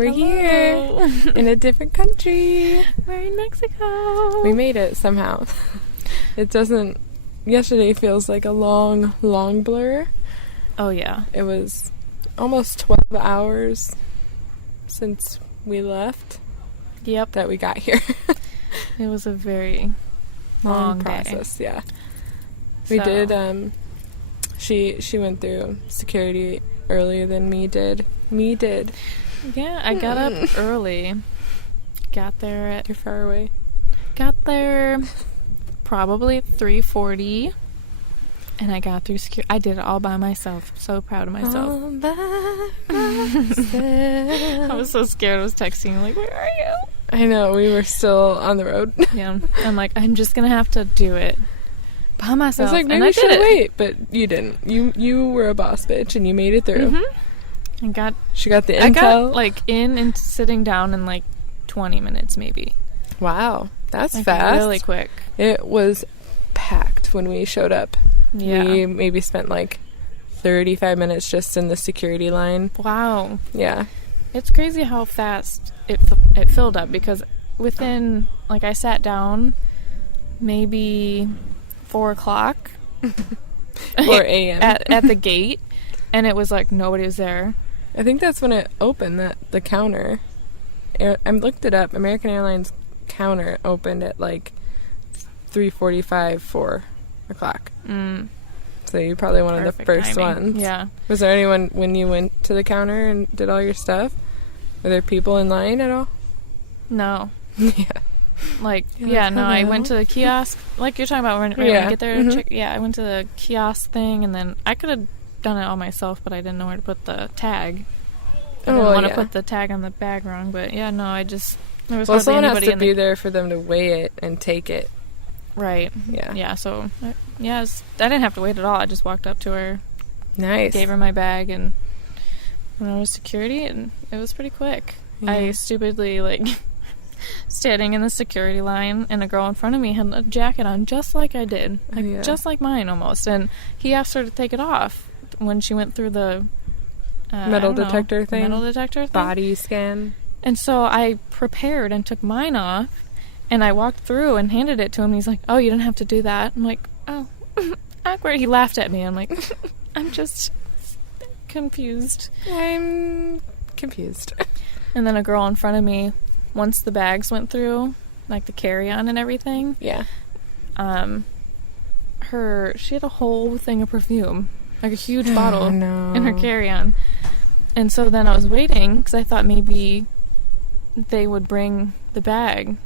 We're Hello. here in a different country. We're in Mexico. We made it somehow. It doesn't... Yesterday feels like a long, long blur. Oh, yeah. It was almost 12 hours since we left. Yep. That we got here. It was a very long process, day. yeah. We So. did, she went through security earlier than me did. Yeah, I got up early. Got there at... You're far away. Got there probably at 3:40. And I got through security. I did it all by myself. So proud of myself. All by myself. I was so scared. I was texting like, where are you? I know, we were still on the road. Yeah. I'm like, I'm just going to have to do it by I myself. was like, maybe we should wait, but you didn't. You were a boss bitch, and you made it through. Mm-hmm. She got the intel. I got, like, in and sitting down in, like, 20 minutes, maybe. Wow, that's like, fast. Really quick. It was packed when we showed up. Yeah. We maybe spent, like, 35 minutes just in the security line. Wow. Yeah. It's crazy how fast it filled up, because within, like, I sat down maybe 4 o'clock 4 a.m. at the gate, and it was like nobody was there. I think that's when it opened, the counter. I looked it up. American Airlines counter opened at like 3:45, 4 o'clock. So you're probably one of the first ones. Yeah. Was there anyone when you went to the counter and did all your stuff? Were there people in line at all? No. Yeah. Like, You're yeah, like, no, I hello? went to the kiosk. Like you're talking about when you get there and check. Yeah, I went to the kiosk thing, and then I could have done it all myself, but I didn't know where to put the tag. I didn't want to put the tag on the bag wrong, but yeah, no, I just... There was hardly someone has anybody to be there for them to weigh it and take it. Right. Yeah. Yeah, so, I didn't have to wait at all. I just walked up to her, Nice. gave her my bag, and went over to security, and it was pretty quick. Yeah. I stupidly, like, standing in the security line, and a girl in front of me had a jacket on just like I did. Like, just like mine, almost. And he asked her to take it off when she went through the... metal detector thing? Metal detector thing. Body scan. And so I prepared and took mine off, and I walked through and handed it to him. He's like, oh, you didn't have to do that. I'm like, oh, awkward. He laughed at me. I'm like, I'm just confused. I'm confused. And then a girl in front of me, once the bags went through, like the carry-on and everything, Yeah. she had a whole thing of perfume, like a huge bottle in her carry-on. And so then I was waiting, because I thought maybe they would bring the bag.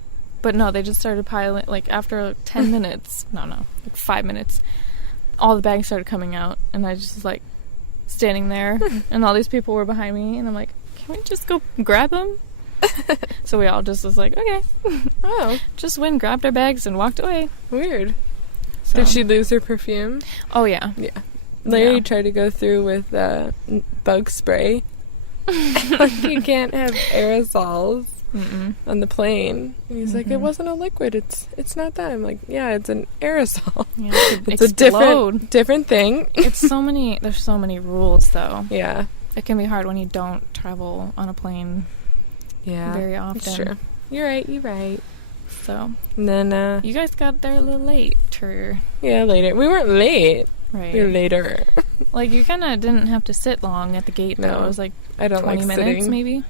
But no, they just started piling, like, after 10 minutes, like 5 minutes, all the bags started coming out, and I just was, like, standing there, and all these people were behind me, and I'm like, can we just go grab them? So we all just was like, okay. Oh. Just went, grabbed our bags, and walked away. Weird. So. Did she lose her perfume? Oh, yeah. Yeah. Larry tried to go through with bug spray. Like, you can't have aerosols on the plane. And he's like, it wasn't a liquid. It's not that. I'm like, yeah, it's an aerosol. Yeah, it's a different thing. There's so many rules, though. Yeah. It can be hard when you don't travel on a plane very often. That's true. You're right. So. And then, you guys got there a little late. Yeah, later. We weren't late. Right. We were later. Like, you kind of didn't have to sit long at the gate, though. No. It was like I don't 20 like minutes, sitting. maybe.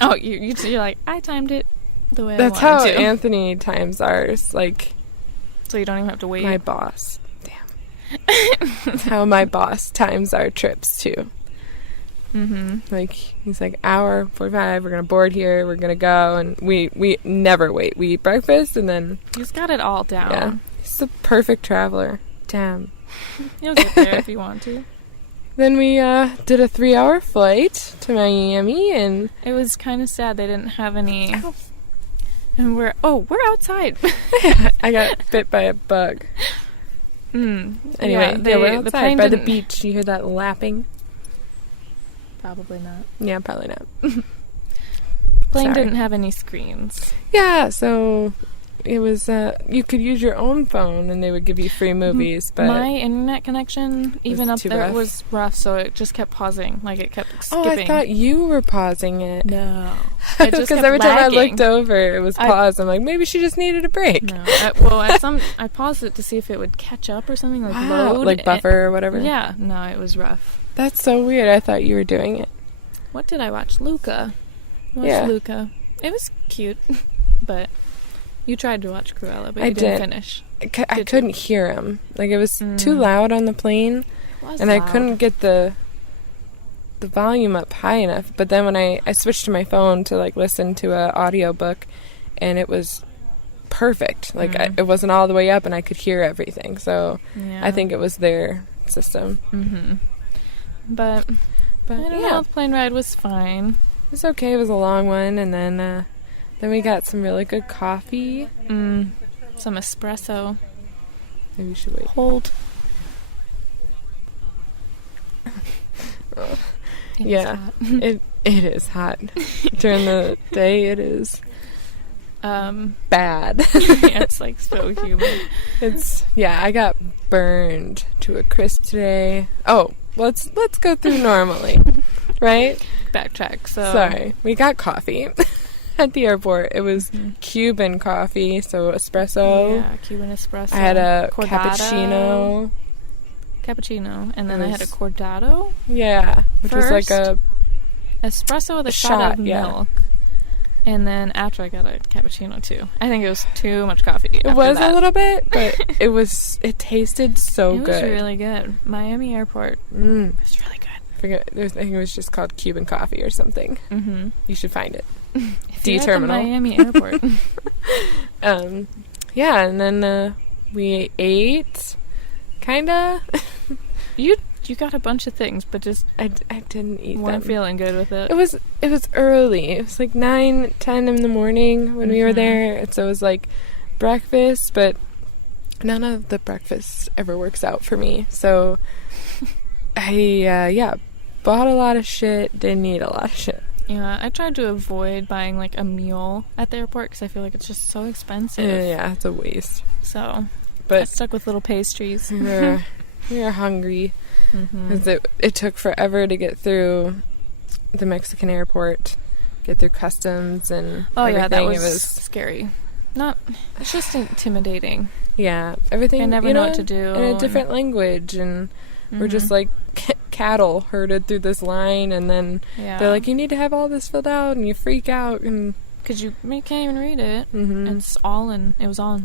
Oh, you're like, I timed it the way That's I wanted how to. Anthony times ours. Like, so you don't even have to wait. my boss. Damn. That's how my boss times our trips, too. Like, he's like, hour 45, we're going to board here, we're going to go, and we never wait. We eat breakfast, and then... He's got it all down. Yeah. He's the perfect traveler. Damn. You'll get there if you want to. Then we did a 3-hour flight to Miami, and... It was kind of sad they didn't have any... And we're outside. I got bit by a bug. Anyway, we're outside by the beach. You hear that lapping? Probably not. Yeah, probably not. Plane Sorry. didn't have any screens. Yeah, so it was you could use your own phone and they would give you free movies, but my internet connection even up there rough. was rough, so it just kept pausing, like it kept skipping. Oh, I thought you were pausing it. No, it just because every time I looked over it was paused. I'm like, maybe she just needed a break. No, I paused it to see if it would catch up or something, like load, like buffer or whatever. Yeah, no, it was rough. That's so weird. I thought you were doing it. What did I watch? Luca. Luca. It was cute, but you tried to watch Cruella, but you didn't finish. I couldn't hear him. Like, it was too loud on the plane, and I couldn't get the volume up high enough. But then when I switched to my phone to, like, listen to a audiobook, and it was perfect. Like, it wasn't all the way up, and I could hear everything. So I think it was their system. Mm-hmm. But I don't know, the plane ride was fine. It was okay. It was a long one, and then we got some really good coffee. Some espresso. Maybe we should wait. Hold. It is hot. During the day, it is bad. Yeah, it's like so humid. I got burned to a crisp today. Oh, let's go through normally, right? Backtrack. So sorry, we got coffee at the airport. It was Cuban coffee, so espresso. Yeah, Cuban espresso. I had a cappuccino, and then I had a cortado. Yeah, which was like a espresso with a shot of milk. And then after I got a cappuccino too. I think it was too much coffee. It was a little bit, but it tasted so good. It was really good. Miami Airport. It was really good. I think it was just called Cuban coffee or something. Mm-hmm. You should find it. D Terminal. Miami Airport. Yeah, and then we ate, kinda. You got a bunch of things, but just I didn't eat weren't them. feeling good with it. It was early. It was like 9-10 in the morning when we were there. So it was like breakfast, but none of the breakfast ever works out for me. So I bought a lot of shit, didn't eat a lot of shit. Yeah, I tried to avoid buying like a meal at the airport because I feel like it's just so expensive. Yeah, it's a waste. So, but I stuck with little pastries. We were hungry because it took forever to get through the Mexican airport, get through customs and everything. Yeah, that was scary. It's just intimidating. Yeah, everything. I never know what to do in a different language, and we're just like cattle herded through this line, and then they're like, you need to have all this filled out, and you freak out, and because you can't even read it, and it was all in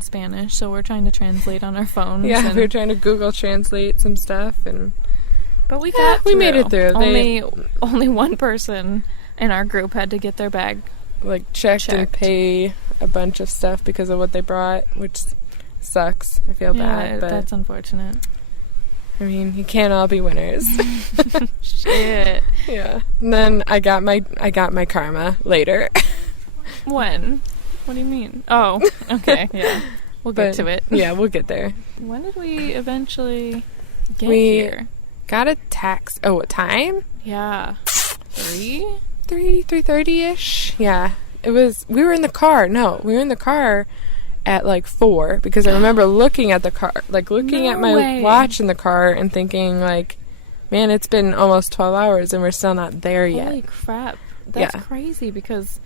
Spanish, so we're trying to translate on our phones. Yeah, we were trying to Google Translate some stuff, but we made it through. Only one person in our group had to get their bag checked and pay a bunch of stuff because of what they brought, which sucks. I feel bad, but that's unfortunate. I mean, you can't all be winners. Shit. Yeah. And then I got my karma later. When? What do you mean? Oh, okay. Yeah. We'll get to it. Yeah, we'll get there. When did we eventually get here? Got a tax. Oh, what time? Yeah. 3:30-ish. Yeah. We were in the car. No, we were in the car at like 4 because I remember looking at the car, looking at my watch in the car and thinking like, man, it's been almost 12 hours and we're still not there yet. Holy crap. That's crazy because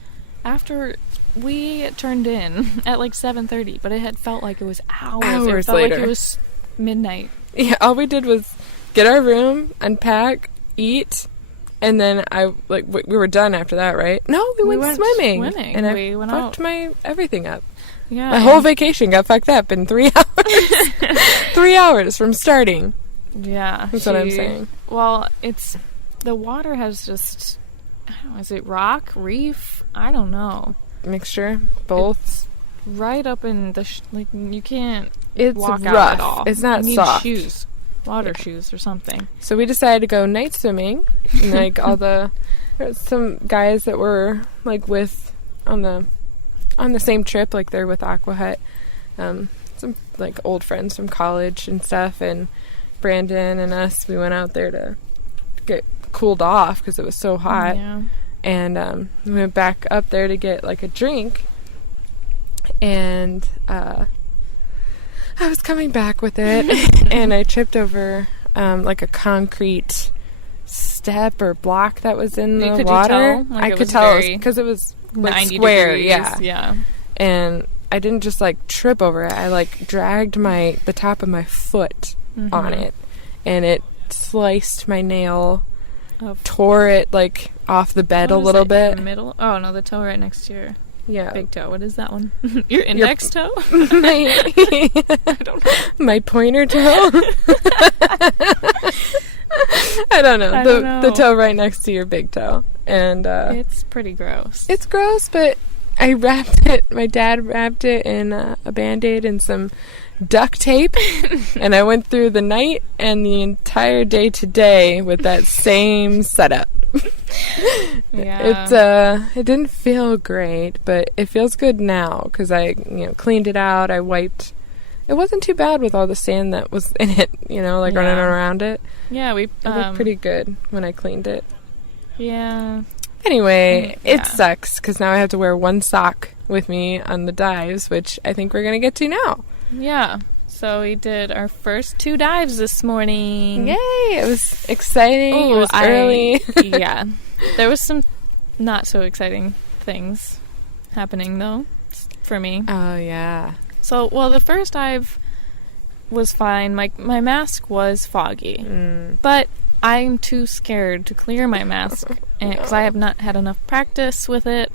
after we turned in at like 7:30, but it had felt like it was hours. It felt later. Like it was midnight. Yeah, all we did was get our room, unpack, eat, and then we were done after that, right? No, we went swimming. And I fucked my everything up. Yeah. My whole vacation got fucked up in 3 hours. 3 hours from starting. Yeah. That's what I'm saying. Well, the water has just, I don't know, is it rock, reef? I don't know. Mixture, both. It's right up in the, you can't walk rough. out at all. It's not you need soft. Shoes. Water shoes or something. So we decided to go night swimming. And there's some guys that were with on the same trip, they're with Aqua Hut. Some old friends from college and stuff, and Brandon and us, we went out there to get cooled off because it was so hot. Yeah. And we went back up there to get a drink. and I was coming back with it, and I tripped over like a concrete step or block that was in the water. Like, I could tell because it was like 90 square, degrees. yeah. And I didn't just like trip over it. I like dragged the top of my foot on it, and it sliced my nail, tore it like off the bed a little bit. In the middle? Oh no, the toe right next to your big toe. What is that one? Your index toe? I don't know. My pointer toe. I don't know. The toe right next to your big toe, and it's pretty gross. It's gross, but I wrapped it. My dad wrapped it in a Band-Aid and some duct tape, and I went through the night and the entire day today with that same setup. Yeah. It didn't feel great, but it feels good now because I cleaned it out. I wiped. It wasn't too bad with all the sand that was in it, running around it. Yeah, it looked pretty good when I cleaned it. Yeah. Anyway, it sucks because now I have to wear one sock with me on the dives, which I think we're going to get to now. Yeah. So we did our first 2 dives this morning. Yay! It was exciting. It was early. Yeah. There was some not so exciting things happening, though, for me. Oh, yeah. So, the first dive was fine. My mask was foggy. But I'm too scared to clear my mask because I have not had enough practice with it.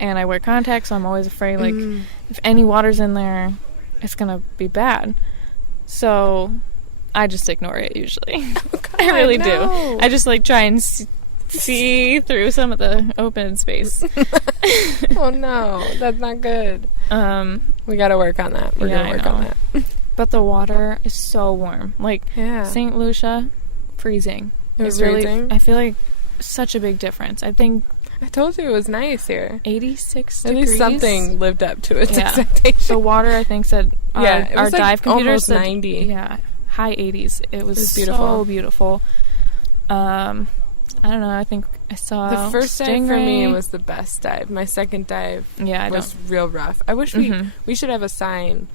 And I wear contacts, so I'm always afraid, if any water's in there, it's going to be bad. So I just ignore it usually. I really do. I just try and see through some of the open space. Oh no, that's not good. We got to work on that. We're going to work on that. But the water is so warm. St. Lucia, freezing. It was freezing? Really, I feel like such a big difference. I think I told you it was nice here. 86 degrees. At least something lived up to its expectations. The water, I think, said our dive computer almost said 90. Yeah, high 80s. It was beautiful. So beautiful. I don't know. I think I saw the first stingray. dive for me was the best dive. My second dive was real rough. I wish we should have a sign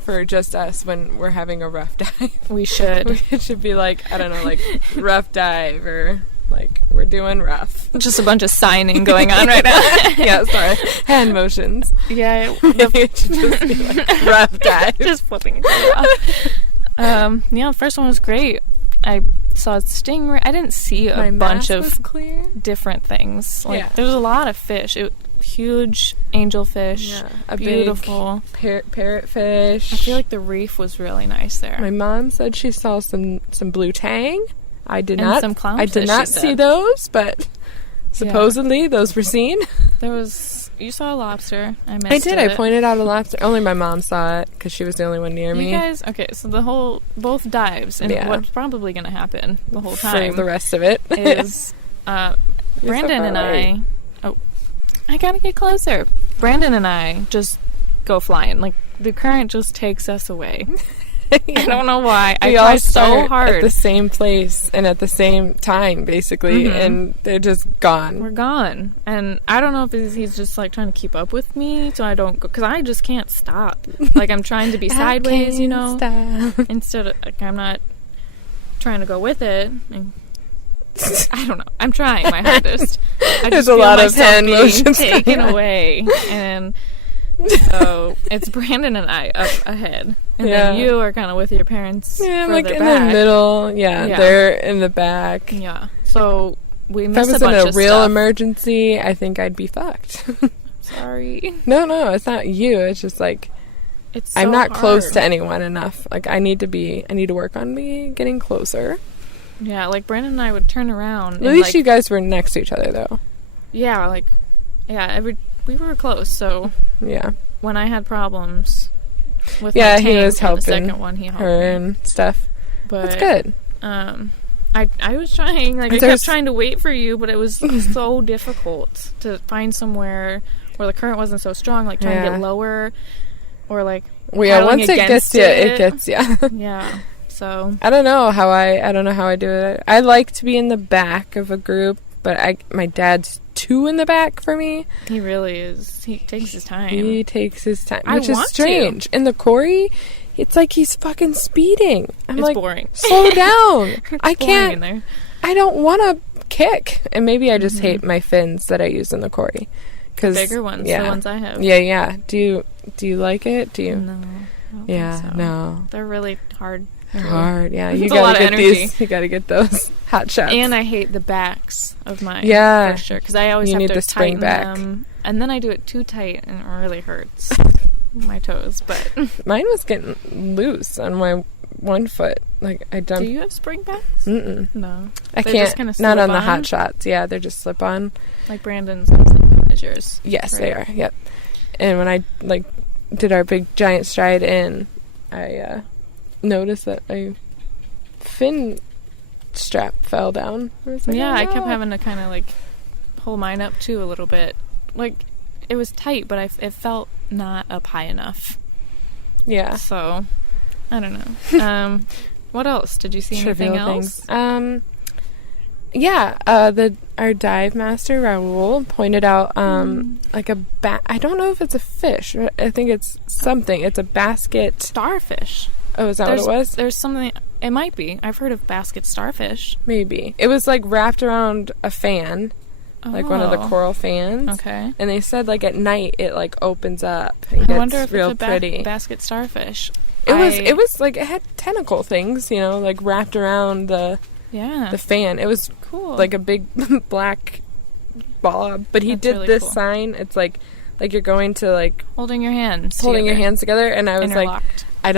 for just us when we're having a rough dive. We should. It should be rough dive or we're doing rough. Just a bunch of signing going on right now. Yeah, sorry. Hand motions. Yeah. It should just be rough dive. Just flipping it off. The first one was great. I saw a stingray. I didn't see a bunch of different things. There was a lot of fish. Huge angelfish. Yeah, a beautiful big parrotfish. I feel like the reef was really nice there. My mom said she saw some blue tang. I did and not. Some clownfish. I did not see those, but supposedly those were seen. You saw a lobster. I did. I pointed out a lobster. Only my mom saw it because she was the only one near me. You guys, okay? So both dives, and what's probably going to happen the whole time for the rest of it is Brandon and I. Oh, I gotta get closer. Brandon and I just go flying. The current just takes us away. I don't know why. I try so hard at the same place and at the same time, basically, and they're just gone. We're gone, and I don't know if he's just trying to keep up with me, so I don't go because I just can't stop. I'm trying to be sideways, stop. Instead of I'm not trying to go with it. I don't know. I'm trying my hardest. There's a lot of hand motions taken away, and so it's Brandon and I up ahead, and then you are kind of with your parents. Yeah, in the middle. Yeah, they're in the back. Yeah. So we missed a bunch of stuff. If I was in a real stuff. Emergency, I think I'd be fucked. Sorry. No, it's not you. It's just it's so I'm not hard. close to anyone enough. I need to work on me getting closer. Yeah, Brandon and I would turn around. At least you guys were next to each other, though. Yeah, we were close. So yeah, when I had problems with my tank, he was helping the second one, he helped her me. and stuff. But that's good. I was trying. I kept trying to wait for you, but it was so difficult to find somewhere where the current wasn't so strong. Trying to get lower, or once it gets you, it gets you. Yeah. So I don't know how I do it. I like to be in the back of a group, but my dad's too in the back for me. He really is. He takes his time. Which is strange. In the Corey, it's like he's fucking speeding. I'm like, boring. Slow down. I can't. In there. I don't want to kick. And maybe I just hate my fins that I use in the Corey. The bigger ones, the ones I have. Yeah. Do you like it? Do you? No. I don't think so. No. They're really hard. They're hard. Yeah, you It's a lot gotta of get energy. these. You gotta get those hot shots. And I hate the backs of mine. Yeah, for sure. Because I always you have need to the spring tighten back. them, and then I do it too tight, and it really hurts my toes. But mine was getting loose on my one foot. Like I dumped. Do you have spring backs? Mm-mm. No, I they can't. Just kind of not on the hot shots. Yeah, they're just slip on. Like Brandon's is yours. Yes, right? they are. Yep. And when I did our big giant stride in, I noticed that my fin strap fell down. I kept having to kind of pull mine up too a little bit. Like it was tight, but it felt not up high enough. Yeah. So I don't know. What else? Did you see anything else? Our dive master Raul pointed out like a I don't know if it's a fish. I think it's something. It's a basket starfish. Oh, is that what it was? There's something. It might be. I've heard of basket starfish. Maybe it was wrapped around a fan, like one of the coral fans. Okay. And they said at night it opens up and gets I wonder if real it's a pretty. Basket starfish. It was it had tentacle things, wrapped around the fan. It was cool, like a big black blob. But he did really this cool sign. It's like you're going to holding your hands together, and I was interlocked. I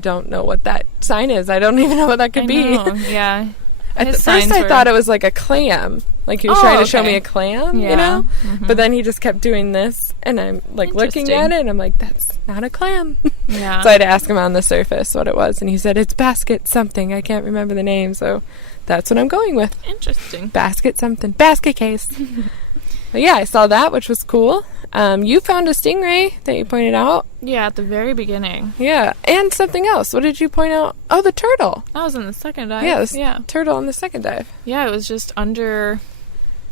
don't know what that sign is. I don't even know what that could be. Yeah. At first I thought it was like a clam. Like he was trying to show me a clam, Mm-hmm. But then he just kept doing this, and I'm looking at it, and I'm like, that's not a clam. Yeah. So I had to ask him on the surface what it was, and he said, it's basket something. I can't remember the name, so that's what I'm going with. Interesting. Basket something. Basket case. But yeah, I saw that, which was cool. You found a stingray that you pointed out. Yeah, at the very beginning. Yeah, and something else. What did you point out? Oh, the turtle. That was in the second dive. Yeah, turtle in the second dive. Yeah, it was just under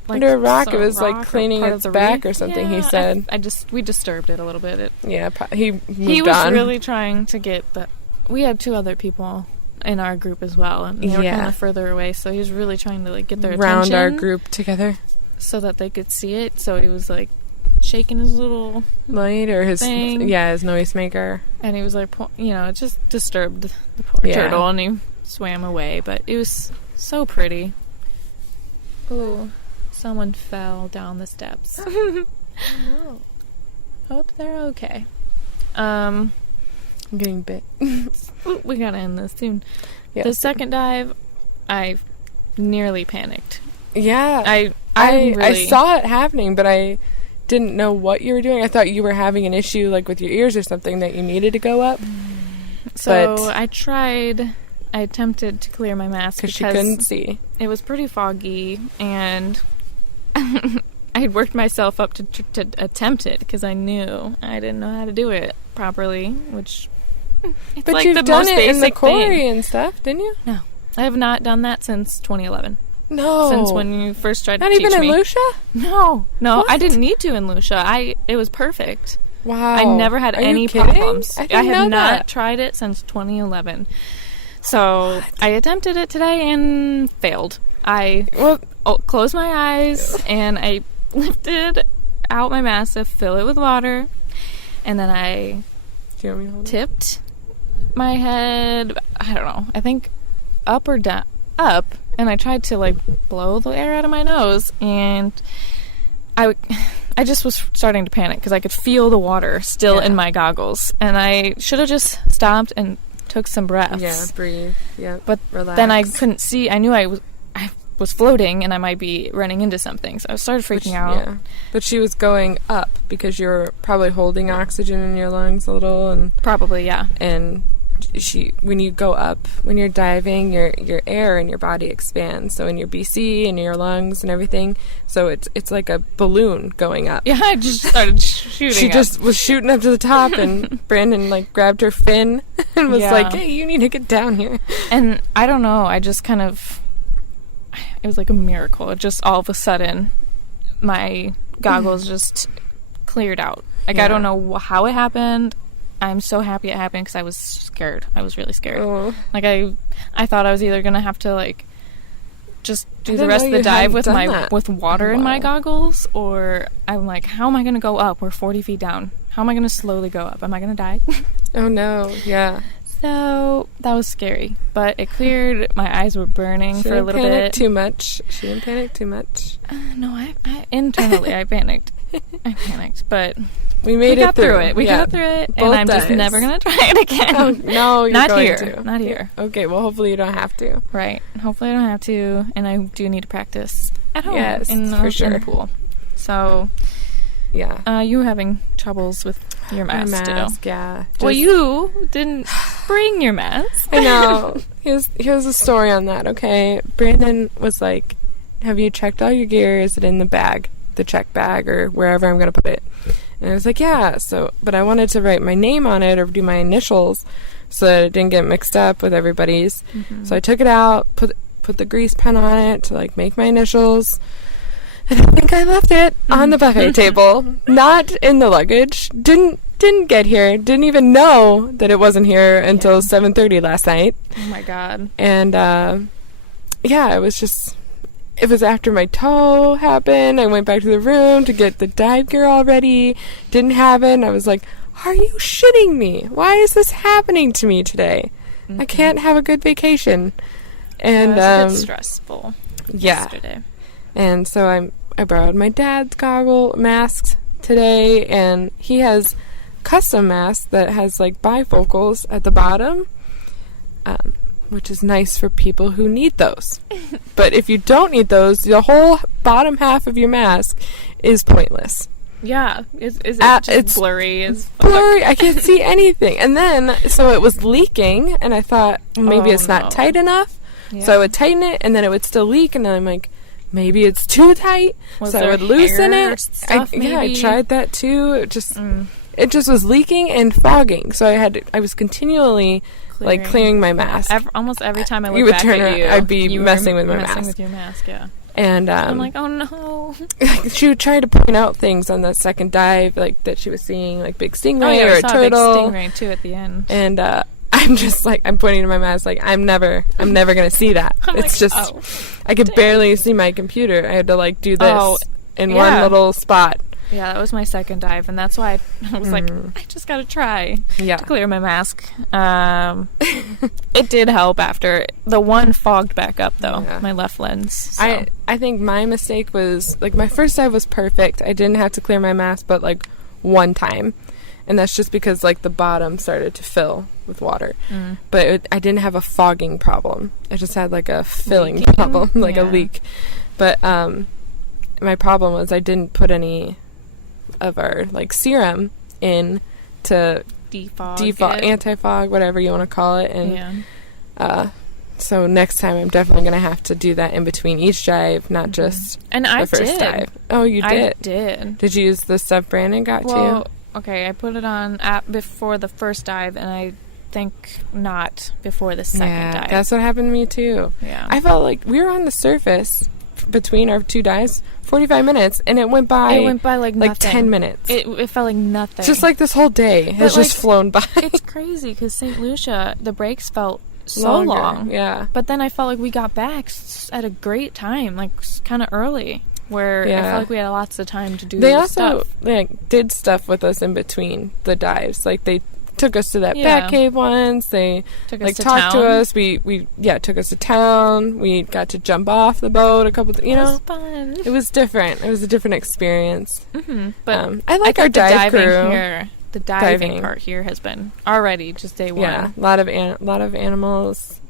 a rock. It was cleaning its back or something. Yeah, he said. We disturbed it a little bit. He moved on. He was really trying to get the. We had two other people in our group as well, and they were kind of further away. So he was really trying to get their attention. Round our group together, so that they could see it. So he was shaking his little light or his thing. His noisemaker, and he was it just disturbed the poor turtle, and he swam away. But it was so pretty. Ooh, someone fell down the steps. Oh. Hope they're okay. I'm getting bit. We gotta end this soon. Yes. The second dive, I nearly panicked. Yeah, I saw it happening, but I didn't know what you were doing. I thought you were having an issue with your ears or something that you needed to go up. So I attempted to clear my mask because she couldn't see. It was pretty foggy, and I had worked myself up to attempt it because I knew I didn't know how to do it properly, which it's but you've the done most it in the basic Corey thing. And stuff, didn't you? No, I have not done that since 2011. No. Since when you first tried Not to teach me. Not even in Lucia? No. What? I didn't need to in Lucia. It was perfect. Wow. I never had any problems. I have not tried it since 2011. So I attempted it today and failed. I closed my eyes and I lifted out my mask to fill it with water, and then I tipped my head, I don't know, I think up or down, up, and I tried to blow the air out of my nose, and I just was starting to panic because I could feel the water still in my goggles, and I should have just stopped and took some breaths. Yeah, breathe. Yeah, but relax. Then I couldn't see. I knew I was floating and I might be running into something, so I started freaking out. Yeah, but she was going up because you're probably holding oxygen in your lungs a little, and probably and when you go up, when you're diving, your air in your body expands, so in your BC and your lungs and everything, so it's like a balloon going up. Yeah, I just started shooting. She just was shooting up to the top, and Brandon grabbed her fin and was like, "Hey, you need to get down here." And I don't know, I just kind of, it was like a miracle. It just all of a sudden, my goggles just cleared out. Like, I don't know how it happened. I'm so happy it happened because I was scared. I was really scared. Oh. Like, I thought I was either going to have to, like, just do the rest of the dive with water in my goggles, or I'm like, how am I going to go up? We're 40 feet down. How am I going to slowly go up? Am I going to die? Oh, no. Yeah. So that was scary, but it cleared. My eyes were burning for a little bit. Too much. She didn't panic too much. No, I internally I panicked. But we got through it. We got through it, and I'm just never gonna try it again. Oh, no, you're going to. Not here. Okay, well, hopefully you don't have to. Right. Hopefully I don't have to, and I do need to practice at home. Yes, for sure. In the pool. So, yeah. You were having troubles with your mask, yeah. Well, you didn't bring your mask. I know. Here's a story on that, okay? Brandon was like, have you checked all your gear? Is it in the bag? The check bag or wherever I'm going to put it? And I was like, yeah. But I wanted to write my name on it or do my initials so that it didn't get mixed up with everybody's. Mm-hmm. So I took it out, put the grease pen on it to, like, make my initials. And I think I left it on the buffet table, not in the luggage. Didn't get here. Didn't even know that it wasn't here until 7:30 last night. Oh my god. And it was after my toe happened. I went back to the room to get the dive gear all ready. Didn't have it. And I was like, are you shitting me? Why is this happening to me today? Mm-hmm. I can't have a good vacation. And it was a bit stressful yesterday. And so I borrowed my dad's masks today, and he has custom masks that has, like, bifocals at the bottom, which is nice for people who need those. But if you don't need those, the whole bottom half of your mask is pointless. Yeah. It's blurry as fuck. Blurry. I can't see anything. And then, so it was leaking, and I thought, maybe it's not tight enough. Yeah. So I would tighten it, and then it would still leak, and then I'm like, maybe it's too tight. So I would loosen it. I tried that too. It just was leaking and fogging. So I was continually clearing my mask. Almost every time I looked back at you, I'd be messing with my mask. Messing with your mask, yeah. And I'm like, oh no. She would try to point out things on the second dive, like that she was seeing, like big stingray or a turtle. A big stingray too at the end. And I'm just like, I'm pointing to my mask, like, I'm never gonna see that. It's like, just, I could barely see my computer. I had to, like, do this in one little spot. Yeah, that was my second dive, and that's why I was like, I just gotta try to clear my mask. It did help after. The one fogged back up, though, my left lens. So. I think my mistake was, like, my first dive was perfect. I didn't have to clear my mask but, like, one time. And that's just because, like, the bottom started to fill with water. But I didn't have a fogging problem. I just had, like, a filling problem, like a leak. But my problem was I didn't put any of our, like, serum in to defog, anti-fog, whatever you want to call it. And so next time I'm definitely going to have to do that in between each dive, not just the first dive. Oh, you did? I did. Did you use the stuff Brandon got to you? Okay, I put it on before the first dive, and I think not before the second dive. That's what happened to me, too. Yeah. I felt like we were on the surface between our two dives 45 minutes, and it went by like nothing. 10 minutes. It felt like nothing. Just like this whole day has just flown by. It's crazy, because St. Lucia, the breaks felt so long. Yeah. But then I felt like we got back at a great time, like kind of early. Where I felt like we had lots of time to do They also did stuff with us in between the dives. Like, they took us to that bat cave once. They took us to talked town. to us. We took us to town. We got to jump off the boat a couple. It was fun. It was different. It was a different experience. Mm-hmm. But I like our dive crew. Here, the diving part here has been already just day one. Yeah, a lot of animals.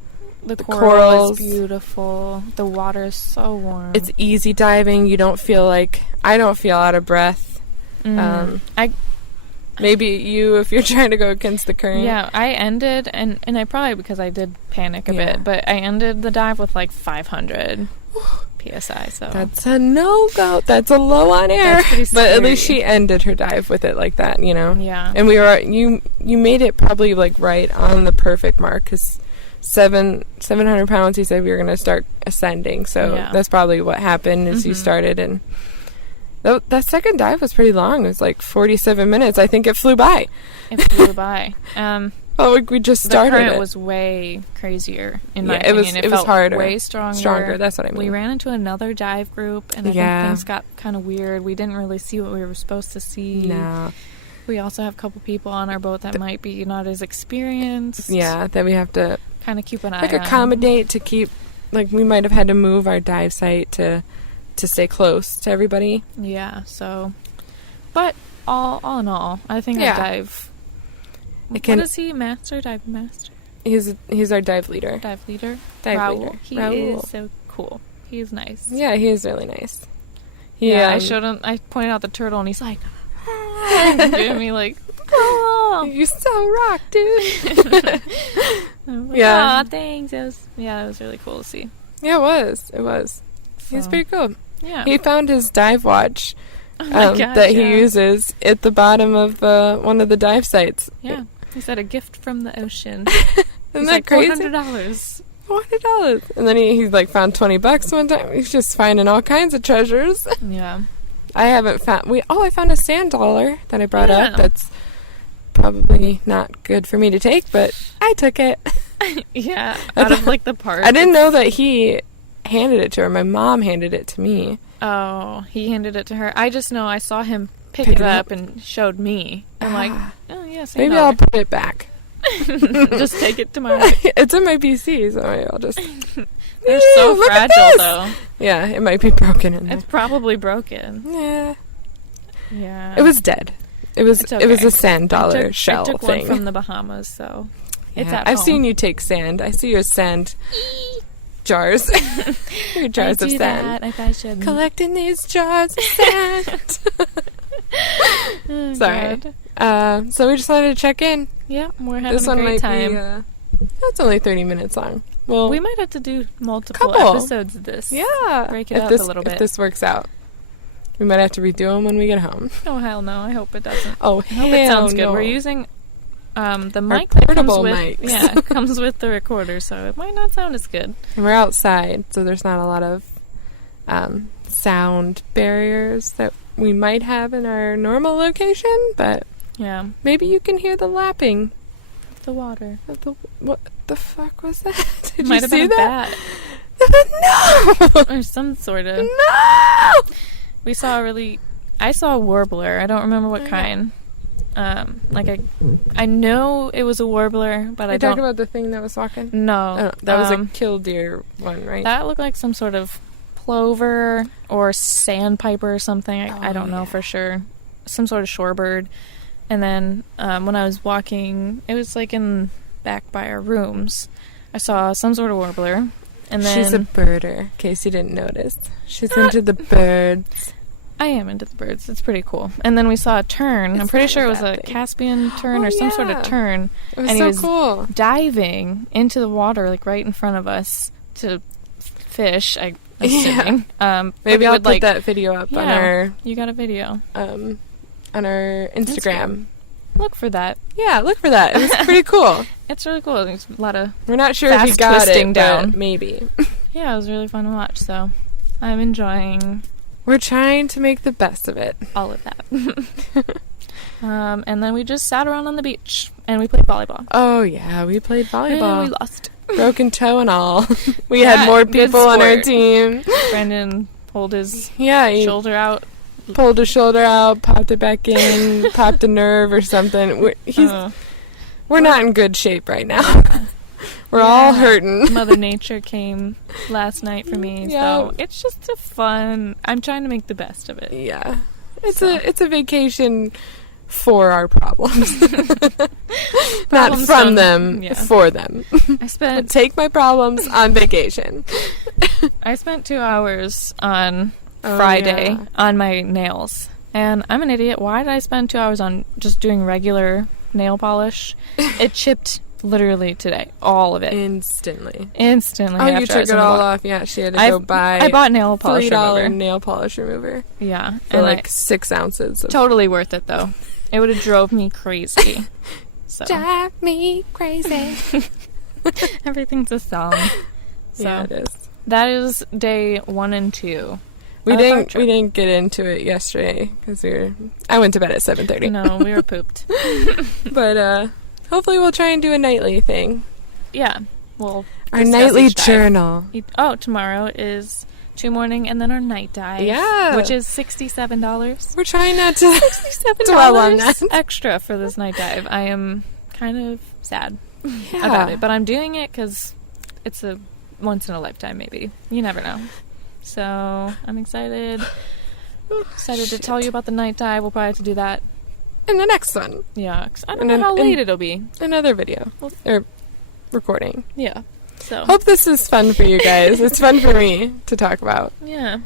The coral is beautiful. The water is so warm. It's easy diving. You don't feel like... I don't feel out of breath. Maybe you, if you're trying to go against the current. Yeah, I ended, and I probably, because I did panic a bit, but I ended the dive with like 500 PSI, so... That's a no-go. That's a low on air. That's pretty scary. But at least she ended her dive with it like that, you know? Yeah. And we were... You made it probably, like, right on the perfect mark, because... 700 pounds, he said we were going to start ascending, so that's probably what happened as you started, and That second dive was pretty long. It was like 47 minutes. I think it flew by. It flew by. Well, we just started the current it. was way crazier, in my opinion. It was felt harder. way stronger. Stronger, that's what I mean. We ran into another dive group, and I think things got kind of weird. We didn't really see what we were supposed to see. No. We also have a couple people on our boat that might be not as experienced. Yeah, that we have to kind of keep an eye like on. accommodate to keep, like, we might have had to move our dive site to stay close to everybody. Yeah, so, but all in all, I think our dive. What is he? Master? Dive master? He's our dive leader. Dive leader? Dive leader. He is so cool. He is nice. Yeah, he is really nice. I showed him, I pointed out the turtle, and he's like, giving me like, oh, you so rock, dude. Like, yeah. Aw, thanks. It was really cool to see. Yeah, it was. So, he's pretty cool. Yeah. He found his dive watch that he uses at the bottom of one of the dive sites. Yeah. He said a gift from the ocean. Isn't that crazy? $400. $400. And then he like found $20 one time. He's just finding all kinds of treasures. Yeah. I haven't found... I found a sand dollar that I brought up. That's probably not good for me to take, but I took it. Yeah. Out of like the park. I didn't know that he handed it to her. My mom handed it to me. Oh, he handed it to her. I just know I saw him pick it up and showed me. I'm like, oh, yeah, same maybe dollar. I'll put it back. Just take it to my... It's in my PC, so maybe I'll just... They're so fragile, though. Yeah, it might be broken in there. It's probably broken. Yeah. Yeah. It was dead. It was a sand dollar shell I took thing. one from the Bahamas, so it's at I've home. seen you take sand. I see your sand jars. Your jars of sand. I thought I should. Collecting these jars of sand. Oh, sorry. God. So we just wanted to check in. Yeah, we're having a great time. It's only 30 minutes long. Well, we might have to do multiple episodes of this. Yeah. Break it up a little bit. If this works out. We might have to redo them when we get home. Oh, hell no. I hope it doesn't. Oh, I hope it sounds good. No. We're using the mic Our that portable comes with... mics. Yeah, comes with the recorder, so it might not sound as good. And we're outside, so there's not a lot of sound barriers that we might have in our normal location, but yeah, maybe you can hear the lapping of the water. What the fuck was that? Did might you have see been that? No! Or some sort of... No! We saw I saw a warbler. I don't remember what kind. I know it was a warbler, but I don't... You're talking about the thing that was walking? No. That was a killdeer one, right? That looked like some sort of plover or sandpiper or something. I don't know for sure. Some sort of shorebird. And then when I was walking, it was like in back by our rooms. I saw some sort of warbler. And then she's a birder, in case you didn't notice. She's into the birds. I am into the birds. It's pretty cool. And then we saw a tern. I'm pretty sure it was a Caspian tern or some sort of tern. It was and so he was cool. Diving into the water, like right in front of us to fish. I'm assuming. Yeah. Maybe I'll put that video up on our. You got a video. On our Instagram. Look for that. Yeah, look for that. It was pretty cool. It's really cool. There's a lot of We're not sure if he got it, down. But maybe. Yeah, it was really fun to watch, so I'm enjoying... We're trying to make the best of it. All of that. And then we just sat around on the beach, and we played volleyball. Oh, yeah, we played volleyball. And we lost. Broken toe and all. We had more people on our team. Brandon pulled his shoulder out. Pulled his shoulder out, popped it back in, popped a nerve or something. We're not in good shape right now. We're all hurting. Mother Nature came last night for me, so it's just a fun... I'm trying to make the best of it. Yeah. It's a vacation for our problems. Not from them, for them. Take my problems on vacation. I spent 2 hours on... Friday on my nails, and I'm an idiot. Why did I spend 2 hours on just doing regular nail polish? It chipped literally today, all of it instantly. Oh, you took it all off? Yeah, she had to go buy. I bought nail polish $3 nail polish remover. Yeah, for like 6 ounces. Totally worth it though. It would have drove me crazy. So. Drive me crazy. Everything's a song. So. Yeah, it is. That is day 1 and 2. We didn't get into it yesterday because I went to bed at 7:30. No, we were pooped. But hopefully we'll try and do a nightly thing. Yeah, we'll our nightly journal. Tomorrow is 2 morning and then our night dive. Yeah, which is $67. We're trying not to dwell on that. Extra for this night dive. I am kind of sad about it, but I'm doing it because it's a once in a lifetime. Maybe you never know. So I'm excited. Excited to tell you about the night dive. We'll probably have to do that in the next one. Yeah, 'cause I don't know how late it'll be. Another video or recording. Yeah. So hope this is fun for you guys. It's fun for me to talk about. Yeah,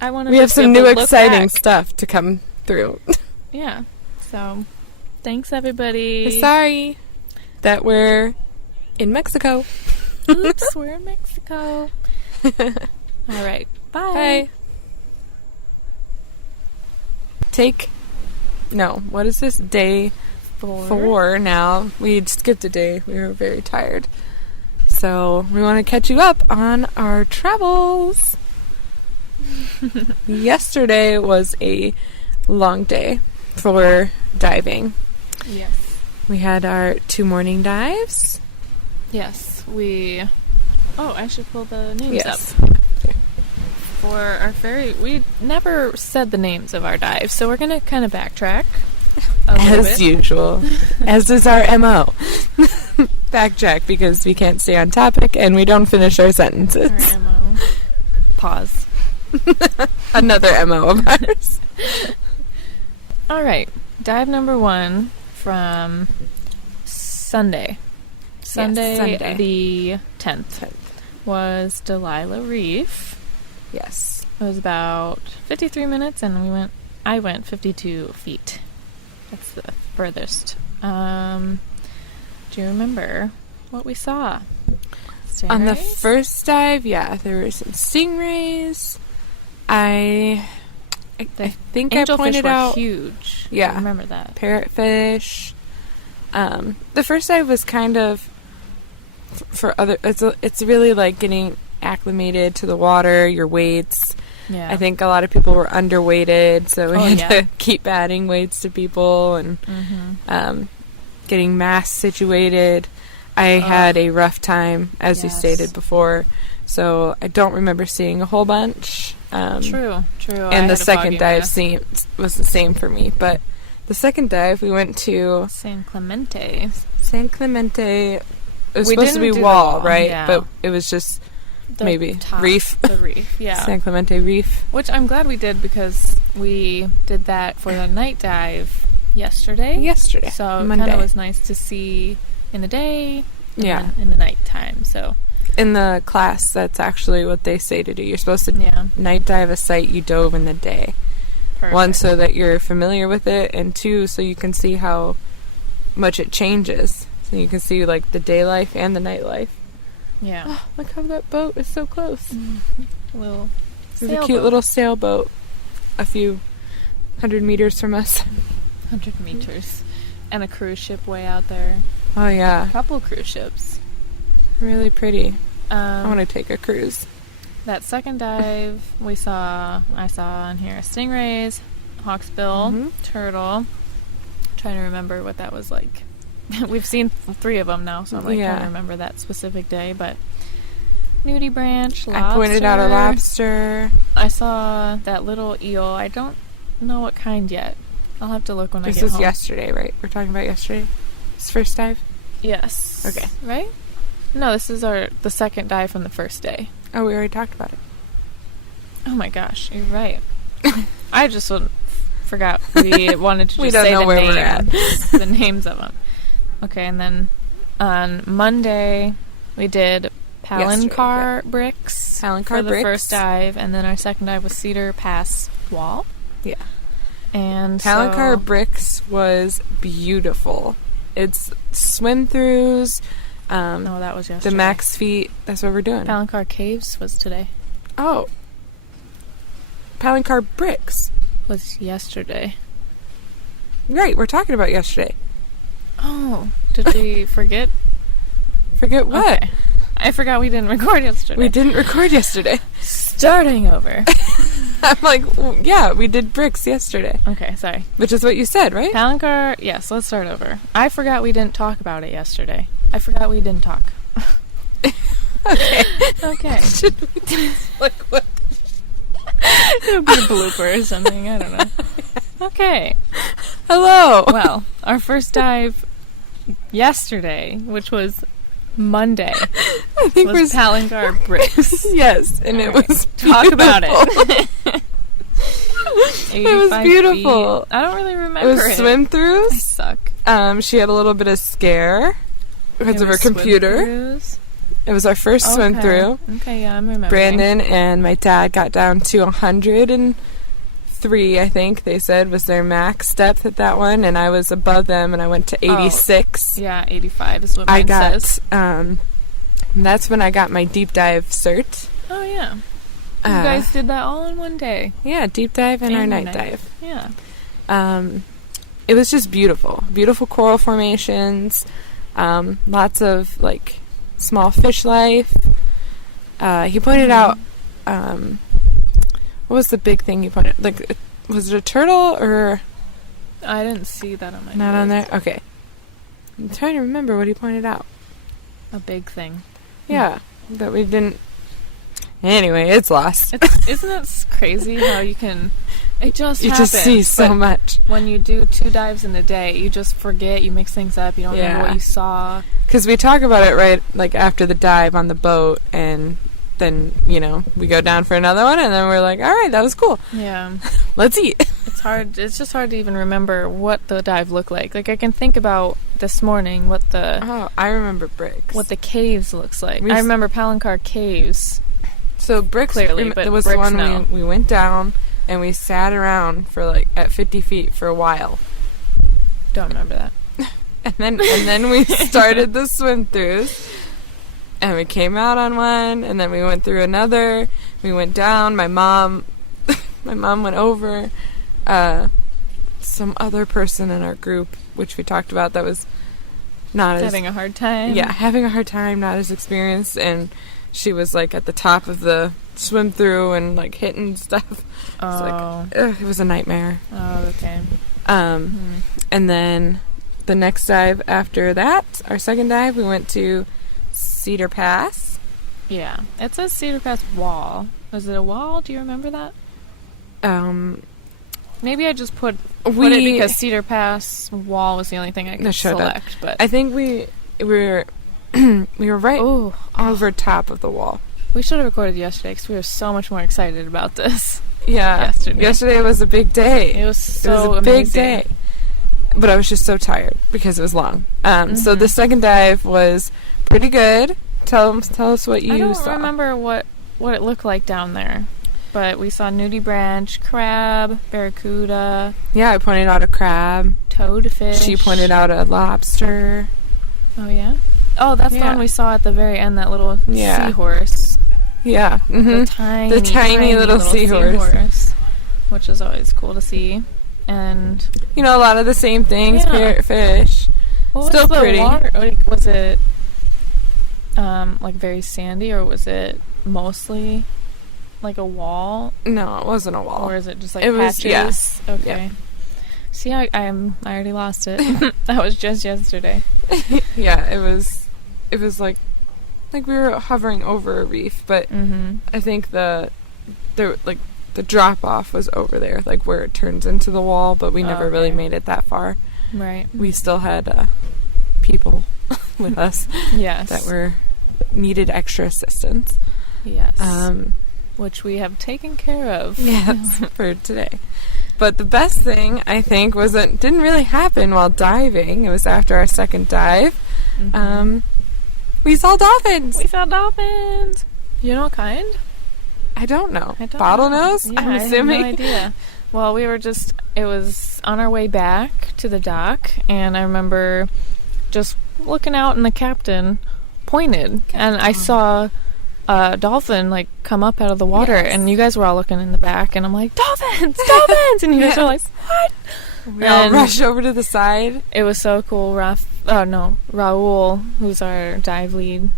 I want to. We have some new exciting stuff to come through. Yeah. So, thanks everybody. Sorry that we're in Mexico. Oops, we're in Mexico. All right. Bye. What is this? Day 4 now. We skipped a day. We were very tired. So we want to catch you up on our travels. Yesterday was a long day for diving. Yes. We had our 2 morning dives. Yes. I should pull the names up. For our we never said the names of our dives, so we're going to kind of backtrack as usual. As is our MO. Backtrack because we can't stay on topic and we don't finish our sentences. Our MO. Pause. Another MO of ours. All right. Dive number 1 from Sunday. Sunday. The 10th. Was Delilah Reef. Yes. It was about 53 minutes and I went 52 feet. That's the furthest. Do you remember what we saw? Stingrays? On the first dive, yeah, there were some stingrays. I think I pointed out huge. Yeah, I remember that. Parrotfish. The first dive was kind of for other. It's really like getting acclimated to the water, your weights. Yeah. I think a lot of people were underweighted, so we had to keep adding weights to people and getting mass situated. I had a rough time, as you stated before, so I don't remember seeing a whole bunch. True. And the second dive was the same for me, but the second dive we went to San Clemente. It was supposed to be wall, right? Yeah. But it was just maybe reef. The reef, yeah. San Clemente Reef. Which I'm glad we did because we did that for the night dive yesterday. So it kind of was nice to see in the day and in the night time. So in the class, that's actually what they say to do. You're supposed to night dive a site you dove in the day. Perfect. 1, so that you're familiar with it, and 2, so you can see how much it changes. So you can see like the day life and the night life. Yeah. Oh, look how that boat is so close. There's a cute little sailboat a few 100 meters from us. 100 meters. And a cruise ship way out there. Oh, yeah. A couple cruise ships. Really pretty. I want to take a cruise. That second dive, I saw on here stingrays, hawksbill, turtle. Trying to remember what that was like. We've seen 3 of them now, so I'm trying to remember that specific day. But nudie branch, lobster. I pointed out a lobster. I saw that little eel. I don't know what kind yet. I'll have to look when I get home. This was yesterday, right? We're talking about yesterday? This first dive? Yes. Okay. Right? No, this is the second dive from the first day. Oh, we already talked about it. Oh my gosh, you're right. I just forgot we wanted to just say where we're at. The names of them. Okay, and then on Monday we did Palancar bricks for the first dive, and then our second dive was Cedar Pass Wall. Yeah. And Palancar bricks was beautiful. It's swim-throughs. No, that was yesterday. The max feet. That's what we're doing. Palancar Caves was today. Oh. Palancar bricks was yesterday. Right, we're talking about yesterday. Oh, did we forget? Forget what? Okay. I forgot we didn't record yesterday. We didn't record yesterday. Starting over. I'm like, yeah, we did bricks yesterday. Okay, sorry. Which is what you said, right? Palancar, yes, let's start over. I forgot we didn't talk about it yesterday. I forgot we didn't talk. Okay. Okay. Should we just, like, what? It'll be a blooper or something, I don't know. Okay. Hello. Well, our first dive yesterday, which was Monday, was Palancar bricks. Yes, and All it right. was Talk beautiful. about it. It was beautiful. Feet. I don't really remember it. Was swim I throughs. suck. She had a little bit of scare because of her computer. It was our first swim through. Okay, yeah, I'm remembering. Brandon and my dad got down to 103, I think they said, was their max depth at that one, and I was above them, and I went to 86. Yeah, 85 is what mine says. That's when I got my deep dive cert. Oh, yeah. You guys did that all in one day. Yeah, deep dive and our night dive. Yeah. It was just beautiful. Beautiful coral formations. Lots of, like, small fish life. He pointed out, what was the big thing he pointed? Like, was it a turtle or? I didn't see that on my Not on there? Okay. I'm trying to remember what he pointed out. A big thing. Yeah, that we didn't. Anyway, it's lost. Isn't it crazy how you can? It just happens. You just see so much. When you do 2 dives in a day, you just forget. You mix things up. You don't remember what you saw. Because we talk about it right, like after the dive on the boat, and then we go down for another one, and then we're like, all right, that was cool. Yeah, let's eat. It's hard. It's just hard to even remember what the dive looked like. Like I can think about this morning what the I remember bricks. What the caves looks like. I remember Palancar caves. So bricks clearly, but it was bricks the one we went down and we sat around for like at 50 feet for a while. Don't remember that. and then we started the swim throughs, and we came out on one, and then we went through another. We went down. My mom went over. Some other person in our group, which we talked about, that was not having a hard time. Yeah, having a hard time, not as experienced, and she was like at the top of the swim through and like hitting stuff. It was a nightmare. Oh, okay. And then the next dive after that, our second dive, we went to Cedar Pass. Yeah, it says Cedar Pass wall. Was it a wall? Do you remember that? Maybe I just put it because Cedar Pass wall was the only thing I could select. But I think we were we were right over top of the wall. We should have recorded yesterday because we were so much more excited about this. Yeah, yesterday was a big day. It was a big day. But I was just so tired because it was long. So the second dive was pretty good. Tell us what you saw. I don't remember what it looked like down there. But we saw nudie branch, crab, barracuda. Yeah, I pointed out a crab. Toadfish. She pointed out a lobster. Oh, yeah? Oh, that's the one we saw at the very end, that little seahorse. Yeah. Mm-hmm. The tiny little seahorse. Which is always cool to see. And a lot of the same things, parrotfish. Still pretty. Water? Was it like very sandy, or was it mostly like a wall? No, it wasn't a wall. Or is it just like patches? Yes. Okay. Yeah. See, I already lost it. That was just yesterday. Yeah, it was like we were hovering over a reef, but I think the drop off was over there, like where it turns into the wall, but we never really made it that far. Right. We still had people with us. Yes. That needed extra assistance. Yes. Which we have taken care of. Yes, for today. But the best thing, I think, was that it didn't really happen while diving. It was after our second dive. We saw dolphins. You know what kind? I don't know. Bottlenose? Yeah, I'm assuming. I have no idea. Well, it was on our way back to the dock, and I remember just looking out, and the captain pointed, and I saw a dolphin come up out of the water, and you guys were all looking in the back, and I'm like, dolphins, and you guys were like, what? We all rushed over to the side. It was so cool. Raul, who's our dive lead,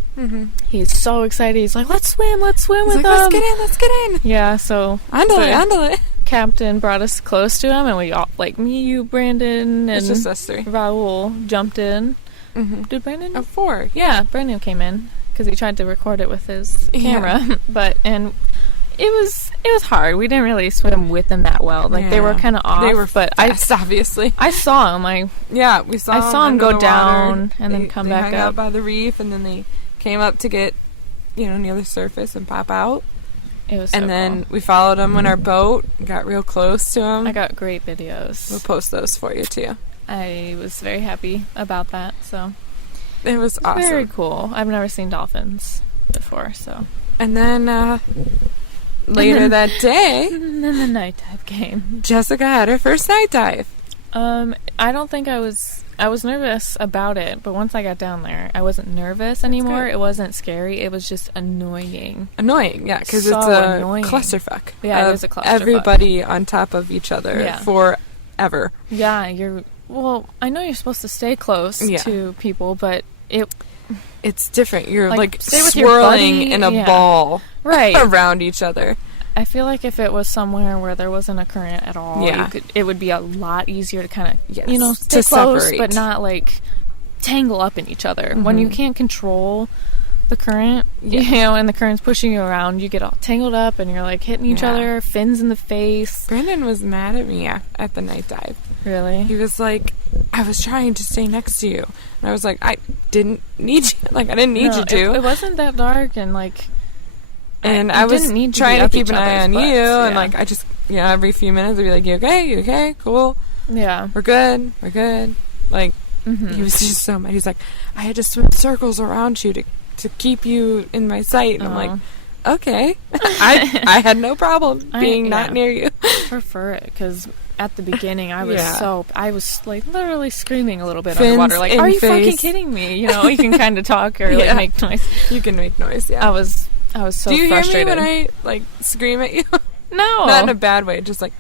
He's so excited. He's like, let's swim with them. Let's get in. Yeah, so Andale. Captain brought us close to him, and we all, like me, you, Brandon, and it's just us three. Raul jumped in. Did Brandon? 4. Yeah, Brandon came in because he tried to record it with his camera, and it was hard. We didn't really swim with them that well. Like they were kind of off. They were fast, obviously. I saw him. We saw him go down and then come back hung up out by the reef, and then they came up to get near the surface and pop out. It was so and then cool. we followed him in our boat, got real close to him. I got great videos. We'll post those for you too. I was very happy about that. So it was awesome. Very cool. I've never seen dolphins before, so. And then later that day, and then the night dive came. Jessica had her first night dive. I don't think I was nervous about it, but once I got down there, I wasn't nervous anymore. It wasn't scary. It was just annoying. Yeah, because it's a clusterfuck. Yeah, it is a clusterfuck. Everybody on top of each other forever. Yeah, well, I know you're supposed to stay close to people, but it's different. You're like stay with swirling your buddy, in a ball around each other. I feel like if it was somewhere where there wasn't a current at all, it would be a lot easier to kind of, stay close, separate. But not like tangle up in each other. When you can't control the current, and the current's pushing you around, you get all tangled up and you're like hitting each other, fins in the face. Brandon was mad at me at the night dive. Really? He was like, I was trying to stay next to you. And I was like, I didn't need you. Like, I didn't need you to. It wasn't that dark, and like... And I was trying to keep an eye on you, and like I just, every few minutes I'd be like, "You okay? You okay? Cool. Yeah, we're good. We're good." Like he was just so mad. He's like, "I had to swim circles around you to keep you in my sight." And I'm like, "Okay." I had no problem being not near you. I prefer it because at the beginning I was like literally screaming a little bit underwater, like, "Are you fucking kidding me?" You can kind of talk or like make noise. You can make noise. Yeah. I was so frustrated. Do you hear me when I, like, scream at you? No. Not in a bad way, just like,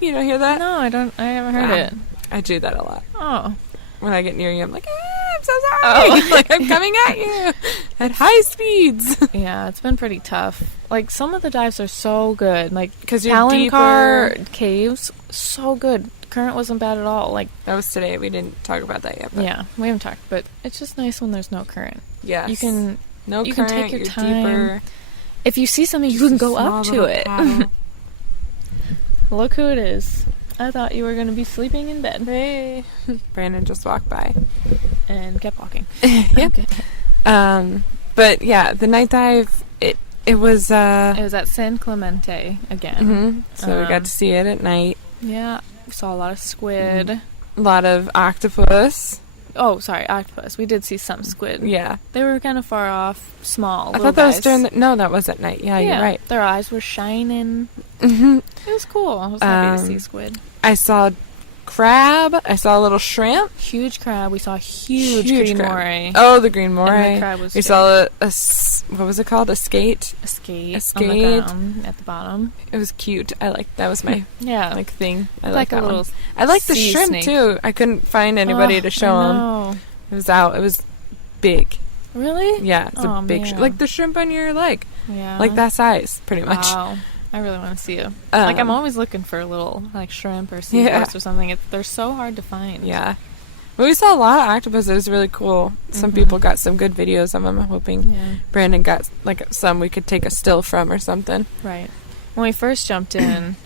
you don't hear that? No, I haven't heard it. I do that a lot. Oh. When I get near you, I'm like, I'm so sorry. Like, I'm coming at you at high speeds. Yeah, it's been pretty tough. Like, some of the dives are so good. Like, because you're deeper. Caves, so good. Current wasn't bad at all. Like, that was today. We didn't talk about that yet. But. Yeah, we haven't talked, but it's just nice when there's no current. Yes. You can take your time. Deeper. If you see something, you can go up to it. Look who it is. I thought you were going to be sleeping in bed. Hey. Brandon just walked by. And kept walking. Yeah. Okay. But yeah, the night dive, it was... It was at San Clemente again. So we got to see it at night. Yeah. We saw a lot of squid. A lot of octopus. Oh, sorry, octopus. We did see some squid. Yeah. They were kind of far off, small. I thought that was during no, that was at night. Yeah, you're right. Their eyes were shining. It was cool. I was happy to see squid. I saw crab. I saw a little shrimp. Huge crab. We saw huge green moray. Oh, the green moray. And the crab was saw a what was it called? A skate? A skate on the ground at the bottom. It was cute. I liked that was my thing. I like a little. I liked the shrimp snake. Too. I couldn't find anybody to show them. It was out. It was big. Really? Yeah, it's a big like the shrimp on your leg. Yeah, like that size, pretty much. Wow. I really want to see it. Like, I'm always looking for a little, like, shrimp or sea bass or something. They're so hard to find. Yeah. But we saw a lot of octopus. It was really cool. Some people got some good videos of them. I'm hoping Brandon got, like, some we could take a still from or something. Right. When we first jumped in,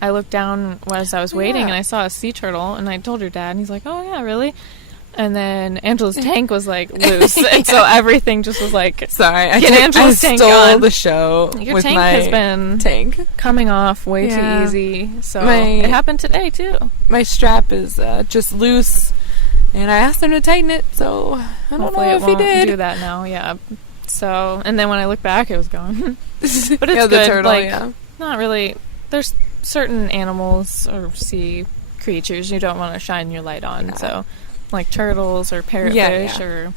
I looked down as I was waiting, and I saw a sea turtle, and I told your dad, and he's like, oh, yeah, really? And then Angela's tank was, like, loose. And so everything just was like, sorry, I stole on the show. Your with tank my has been coming off way too easy. So it happened today, too. My strap is just loose, and I asked him to tighten it, so I don't know if he did. Do that now, yeah. So, and then when I look back, it was gone. But it's good. The turtle, like, not really. There's certain animals or sea creatures you don't want to shine your light on, so... like turtles or parrotfish or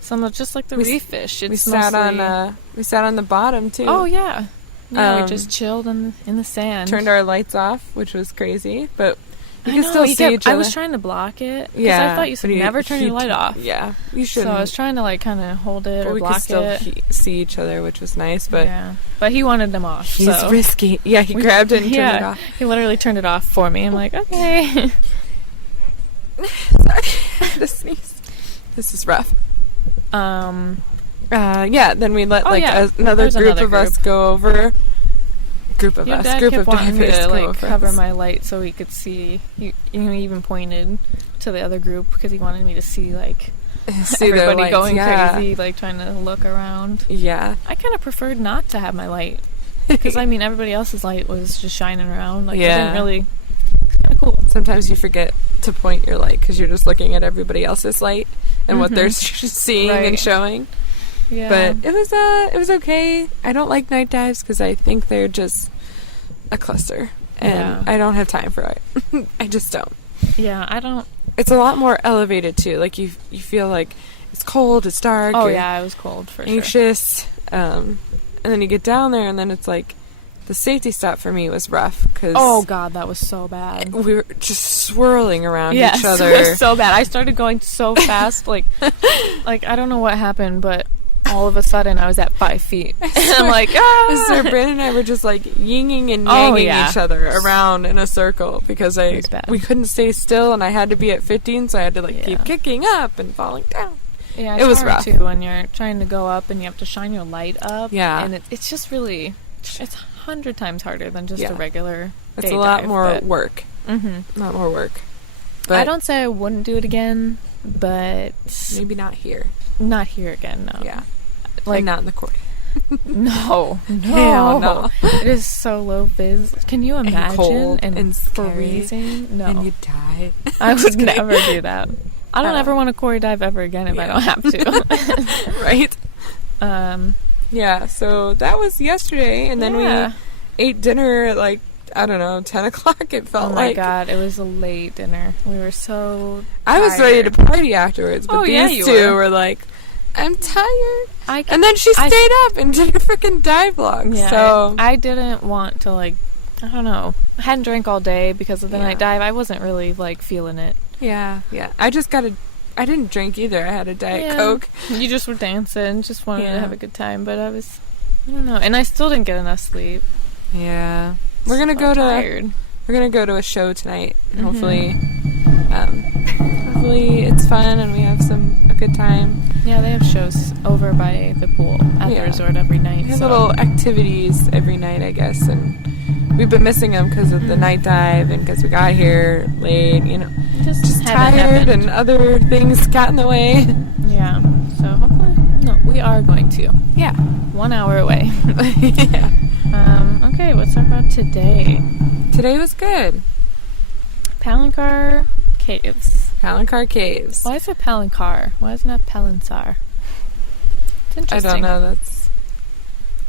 some of just like the reef fish. We sat on the bottom too. Oh yeah, we just chilled in the sand. Turned our lights off, which was crazy, but You can still see each other. I was trying to block it. Yeah. I thought you said never turn your light off. Yeah. You shouldn't. So I was trying to, like, kind of hold it or block it. We could still see each other, which was nice, but... Yeah. But he wanted them off, He's risky. Yeah, he grabbed it and turned it off. He literally turned it off for me. I'm like, okay. Sorry. The sneeze. This is rough. Yeah, then we let, another group of us go over... Group of divers to, like, cover my light so he could see. He even pointed to the other group because he wanted me to see, like, everybody going crazy, like, trying to look around. Yeah. I kind of preferred not to have my light because, I mean, everybody else's light was just shining around. Like, I didn't really... Kind of cool. Sometimes you forget to point your light because you're just looking at everybody else's light and what they're seeing and showing. Yeah. But it was okay. I don't like night dives because I think they're just a cluster, and I don't have time for it. I just don't. Yeah, I don't. It's a lot more elevated too. Like you feel like it's cold, it's dark. Oh yeah, it was cold for anxious. And then you get down there, and then it's like the safety stop for me was rough because oh god, that was so bad. We were just swirling around each other. It was so bad. I started going so fast, like I don't know what happened, but all of a sudden I was at 5 feet. And I'm like, ah! So Brandon and I were just like yinging and yanging each other around in a circle because we couldn't stay still, and I had to be at 15, so I had to keep kicking up and falling down. Yeah, it was rough too when you're trying to go up and you have to shine your light up. Yeah, and it's just really, it's 100 times harder than just a regular. It's a lot more work. Mm-hmm. A lot more work. But I don't say I wouldn't do it again, but maybe not here. Not here again. No. Yeah, like not in the court. No. Hell no. It is so low vis. Can you imagine? And cold and freezing. No. And you die. I would never do that. I don't ever want to quarry dive ever again if I don't have to. Right? Yeah, so that was yesterday, and then we ate dinner at, like, I don't know, 10 o'clock it felt like. Oh my god, it was a late dinner. We were so I was ready to party afterwards, but these two were like, I'm tired. And then she stayed up and did a freaking dive vlog. Yeah, so I didn't want to, like, I don't know. I hadn't drank all day because of the night dive. I wasn't really, like, feeling it. Yeah. I I didn't drink either. I had a Diet Coke. You just were dancing, just wanted to have a good time, but I don't know. And I still didn't get enough sleep. Yeah. We're going to go to a show tonight. And hopefully it's fun and we have a good time. Yeah, they have shows over by the pool at the resort every night. They have little activities every night, I guess, and we've been missing them because of the night dive and because we got here late, just tired and other things got in the way. Yeah, so hopefully, we are going to. Yeah. 1 hour away. Yeah. Okay, what's up about today? Today was good. Palancar Caves. Palancar Caves. Why is it Palancar? Why isn't it Palansar? It's interesting. I don't know. That's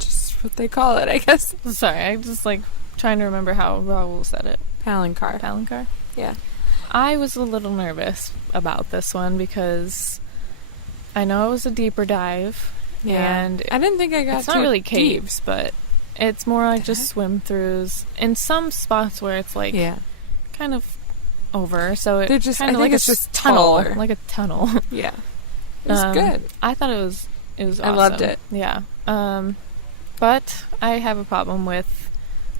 just what they call it, I guess. Sorry, I'm just, like, trying to remember how Raul said it. Palancar. Palancar? Yeah. I was a little nervous about this one because I know it was a deeper dive. Yeah. And I didn't think I got it's not really caves, but it's more like just swim-throughs. In some spots where it's, like, kind of over, so it's just kind of like it's just tunnel, like a tunnel. Yeah, it was good. I thought it was awesome. I loved it. Yeah, but I have a problem with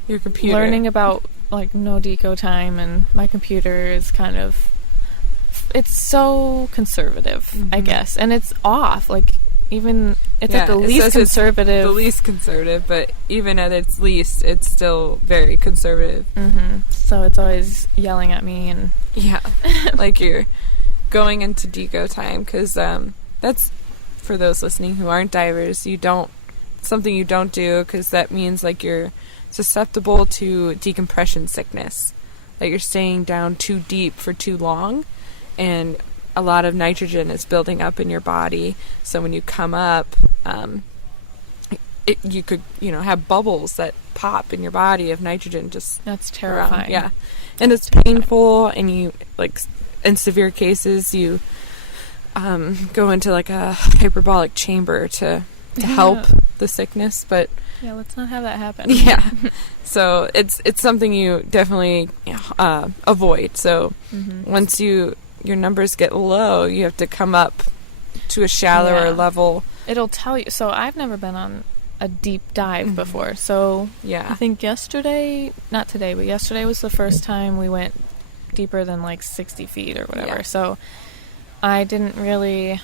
your computer learning about, like, no deco time, and my computer is kind of, it's so conservative, I guess, and it's off. Like, even it's at the least conservative. The least conservative, but even at its least, it's still very conservative. So it's always yelling at me, and like you're going into deco time, because that's, for those listening who aren't divers, something you don't do, because that means, like, you're susceptible to decompression sickness. Like, you're staying down too deep for too long, and a lot of nitrogen is building up in your body, so when you come up, you could, have bubbles that pop in your body of nitrogen just that's terrifying. Around. Yeah, and it's painful, and you, like, in severe cases, you go into, like, a hyperbolic chamber to help the sickness, but yeah, let's not have that happen. Yeah. So it's something you definitely avoid. So once your numbers get low, you have to come up to a shallower level. It'll tell you. So I've never been on a deep dive before. So I think yesterday, not today, but yesterday was the first time we went deeper than like 60 feet or whatever. So I didn't really,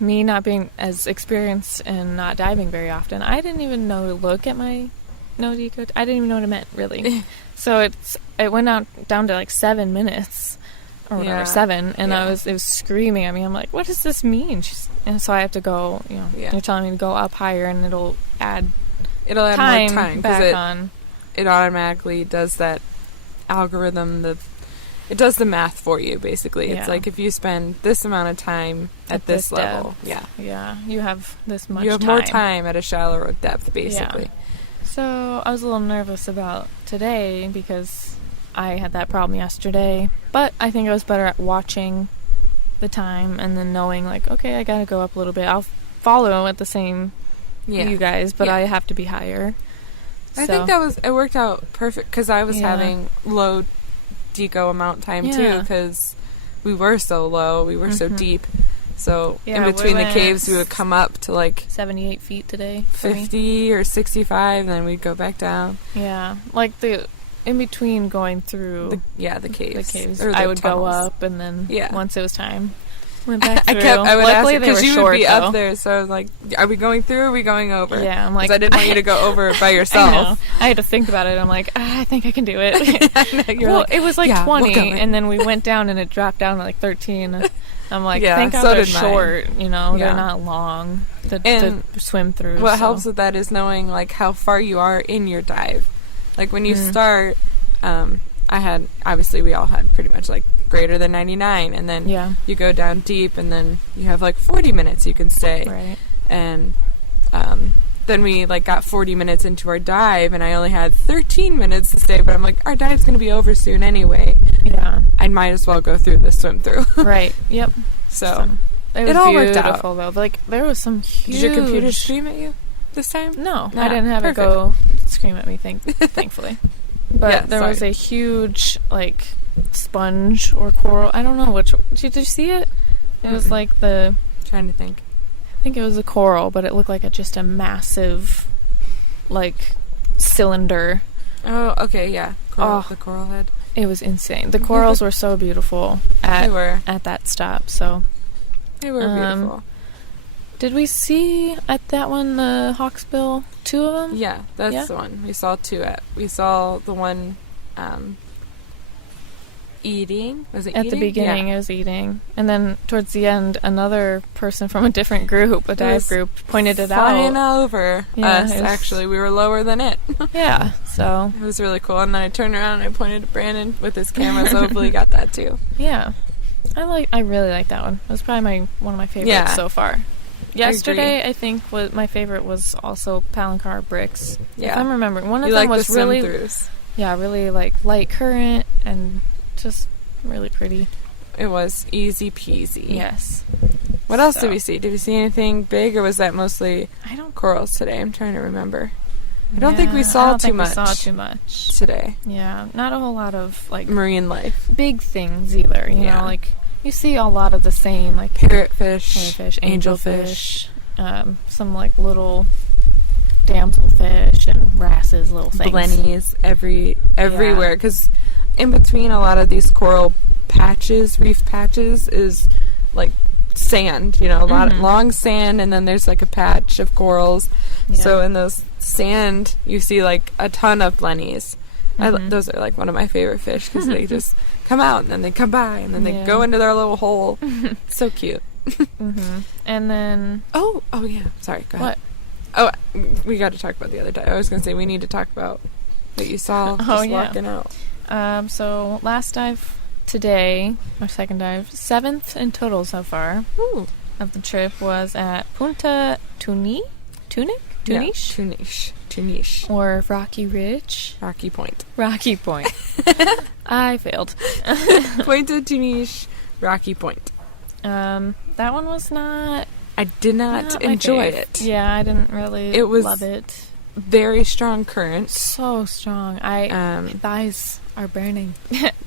me not being as experienced and not diving very often, I didn't even know to look at my no decode. I didn't even know what it meant, really. So it went down to like 7 minutes or whatever, 7, and it was screaming at me. I'm like, what does this mean? And so I have to go, you're telling me to go up higher, and it'll add more time back on. It automatically does that algorithm. It does the math for you, basically. It's like if you spend this amount of time at this level, you have this much. You have more time at a shallower depth, basically. Yeah. So I was a little nervous about today because I had that problem yesterday, but I think I was better at watching the time and then knowing, like, okay, I gotta go up a little bit. I'll follow at the same you guys, but I have to be higher. I think it worked out perfect because I was having low deco amount time too, because we were so low, we were so deep. So in between the caves, we would come up to like 78 feet today, 50 or 65, and then we'd go back down. Yeah, like in between going through the caves, or I would tunnels. Go up, and then once it was time, went back through. I would Luckily, ask because you short, would be though. up there, so I was like, "Are we going through? Or are we going over?" Yeah, I'm like, I didn't want you to go over by yourself. I know. I had to think about it. I'm like, I think I can do it. It was like 20, and then we went down, and it dropped down to like 13. I'm like, thank God they're short. They're not long to swim through. What helps with that is knowing like how far you are in your dive. Like when you start, we all had pretty much like greater than 99, and then you go down deep, and then you have like 40 minutes you can stay. Right. And then we like got 40 minutes into our dive, and I only had 13 minutes to stay, but I'm like, our dive's going to be over soon anyway. Yeah. I might as well go through the swim through. Right. Yep. So it all worked out. Though. Like there was some huge... Did your computer scream at you this time? No, I didn't have it go scream at me, thankfully. But there was a huge like sponge or coral. I don't know which. Did you see it? It was like trying to think. I think it was a coral, but it looked like just a massive, like, cylinder. Oh, okay, yeah. The coral head. It was insane. The corals were so beautiful at that stop. So they were beautiful. Did we see at that one the hawksbill? 2 of them? Yeah, that's the one. We saw 2 at. We saw the one eating. Was it at eating? The beginning? It was eating, and then towards the end, another person from a different group, a dive group, pointed it out. Flying over us. Actually, we were lower than it. Yeah, so it was really cool. And then I turned around and I pointed to Brandon with his camera. So hopefully, he got that too. Yeah, I really like that one. It was probably one of my favorites so far. Yesterday, I think my favorite was also Palancar Bricks. Yeah, if I'm remembering, one of them was really, really like light current and just really pretty. It was easy peasy. Yes. What else did we see? Did we see anything big, or was that mostly corals today? I'm trying to remember. I don't think we saw too much today. Yeah, not a whole lot of like marine life, big things either. You know, like you see a lot of the same, like parrotfish, angelfish, some like little damselfish and wrasses, little things. Blennies everywhere, because in between a lot of these coral patches, reef patches, is like sand, a lot of long sand, and then there's like a patch of corals. So in those sand you see like a ton of blennies. Those are like one of my favorite fish, because they just come out and then they come by and then they go into their little hole. So cute. And then oh yeah, sorry, go ahead. What? We got to talk about the other dive. I was gonna say we need to talk about what you saw walking out. So last dive today, our second dive, 7th in total so far of the trip, was at Punta Tunish, or Rocky Ridge, Rocky Point. I failed. Punta Tunish, Rocky Point. That one was not. I I did not enjoy it. Yeah, I didn't really love it. Very strong currents. So strong. My thighs are burning.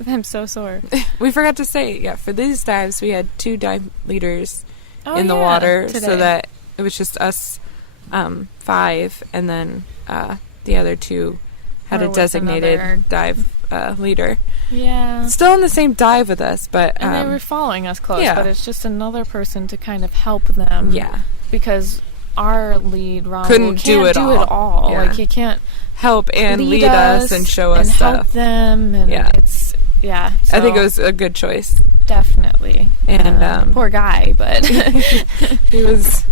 I'm so sore. We forgot to say, for these dives, we had 2 dive leaders in the water today. So that it was just us 5, and then the other 2 had a designated dive leader. Yeah. Still in the same dive with us, but... and they were following us close, but it's just another person to kind of help them. Yeah. Because our lead, Raul, couldn't do it all. Yeah. Like, he can't help and lead us and show us and stuff. help them, and it's... Yeah. So I think it was a good choice. Definitely. And poor guy, but... he was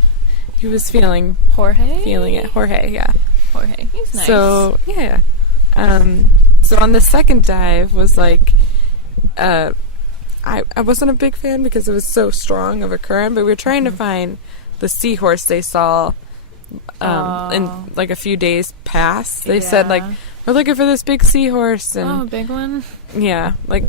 feeling... Feeling it. Jorge, yeah. Jorge. He's nice. So, yeah. So on the second dive was like... I wasn't a big fan because it was so strong of a current, but we were trying to find the seahorse they saw in like a few days past. They said like, we're looking for this big seahorse. And a big one? Yeah, like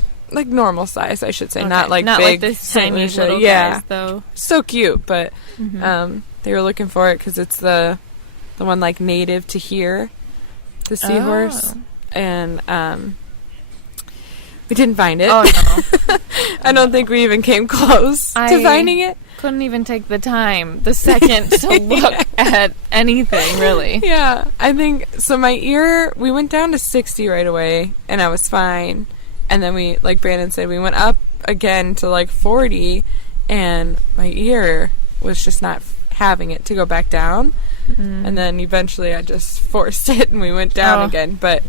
normal size, I should say. Okay. Not like not big like this tiny little guys, though. So cute, but they were looking for it because it's the one like native to here, the seahorse. And we didn't find it. Oh, no. I don't think we even came close to finding it. Couldn't even take the time, the second, to look at anything, really. Yeah, I think, so my ear, we went down to 60 right away, and I was fine. And then we, like Brandon said, we went up again to like 40, and my ear was just not having it to go back down. And then eventually I just forced it, and we went down again. But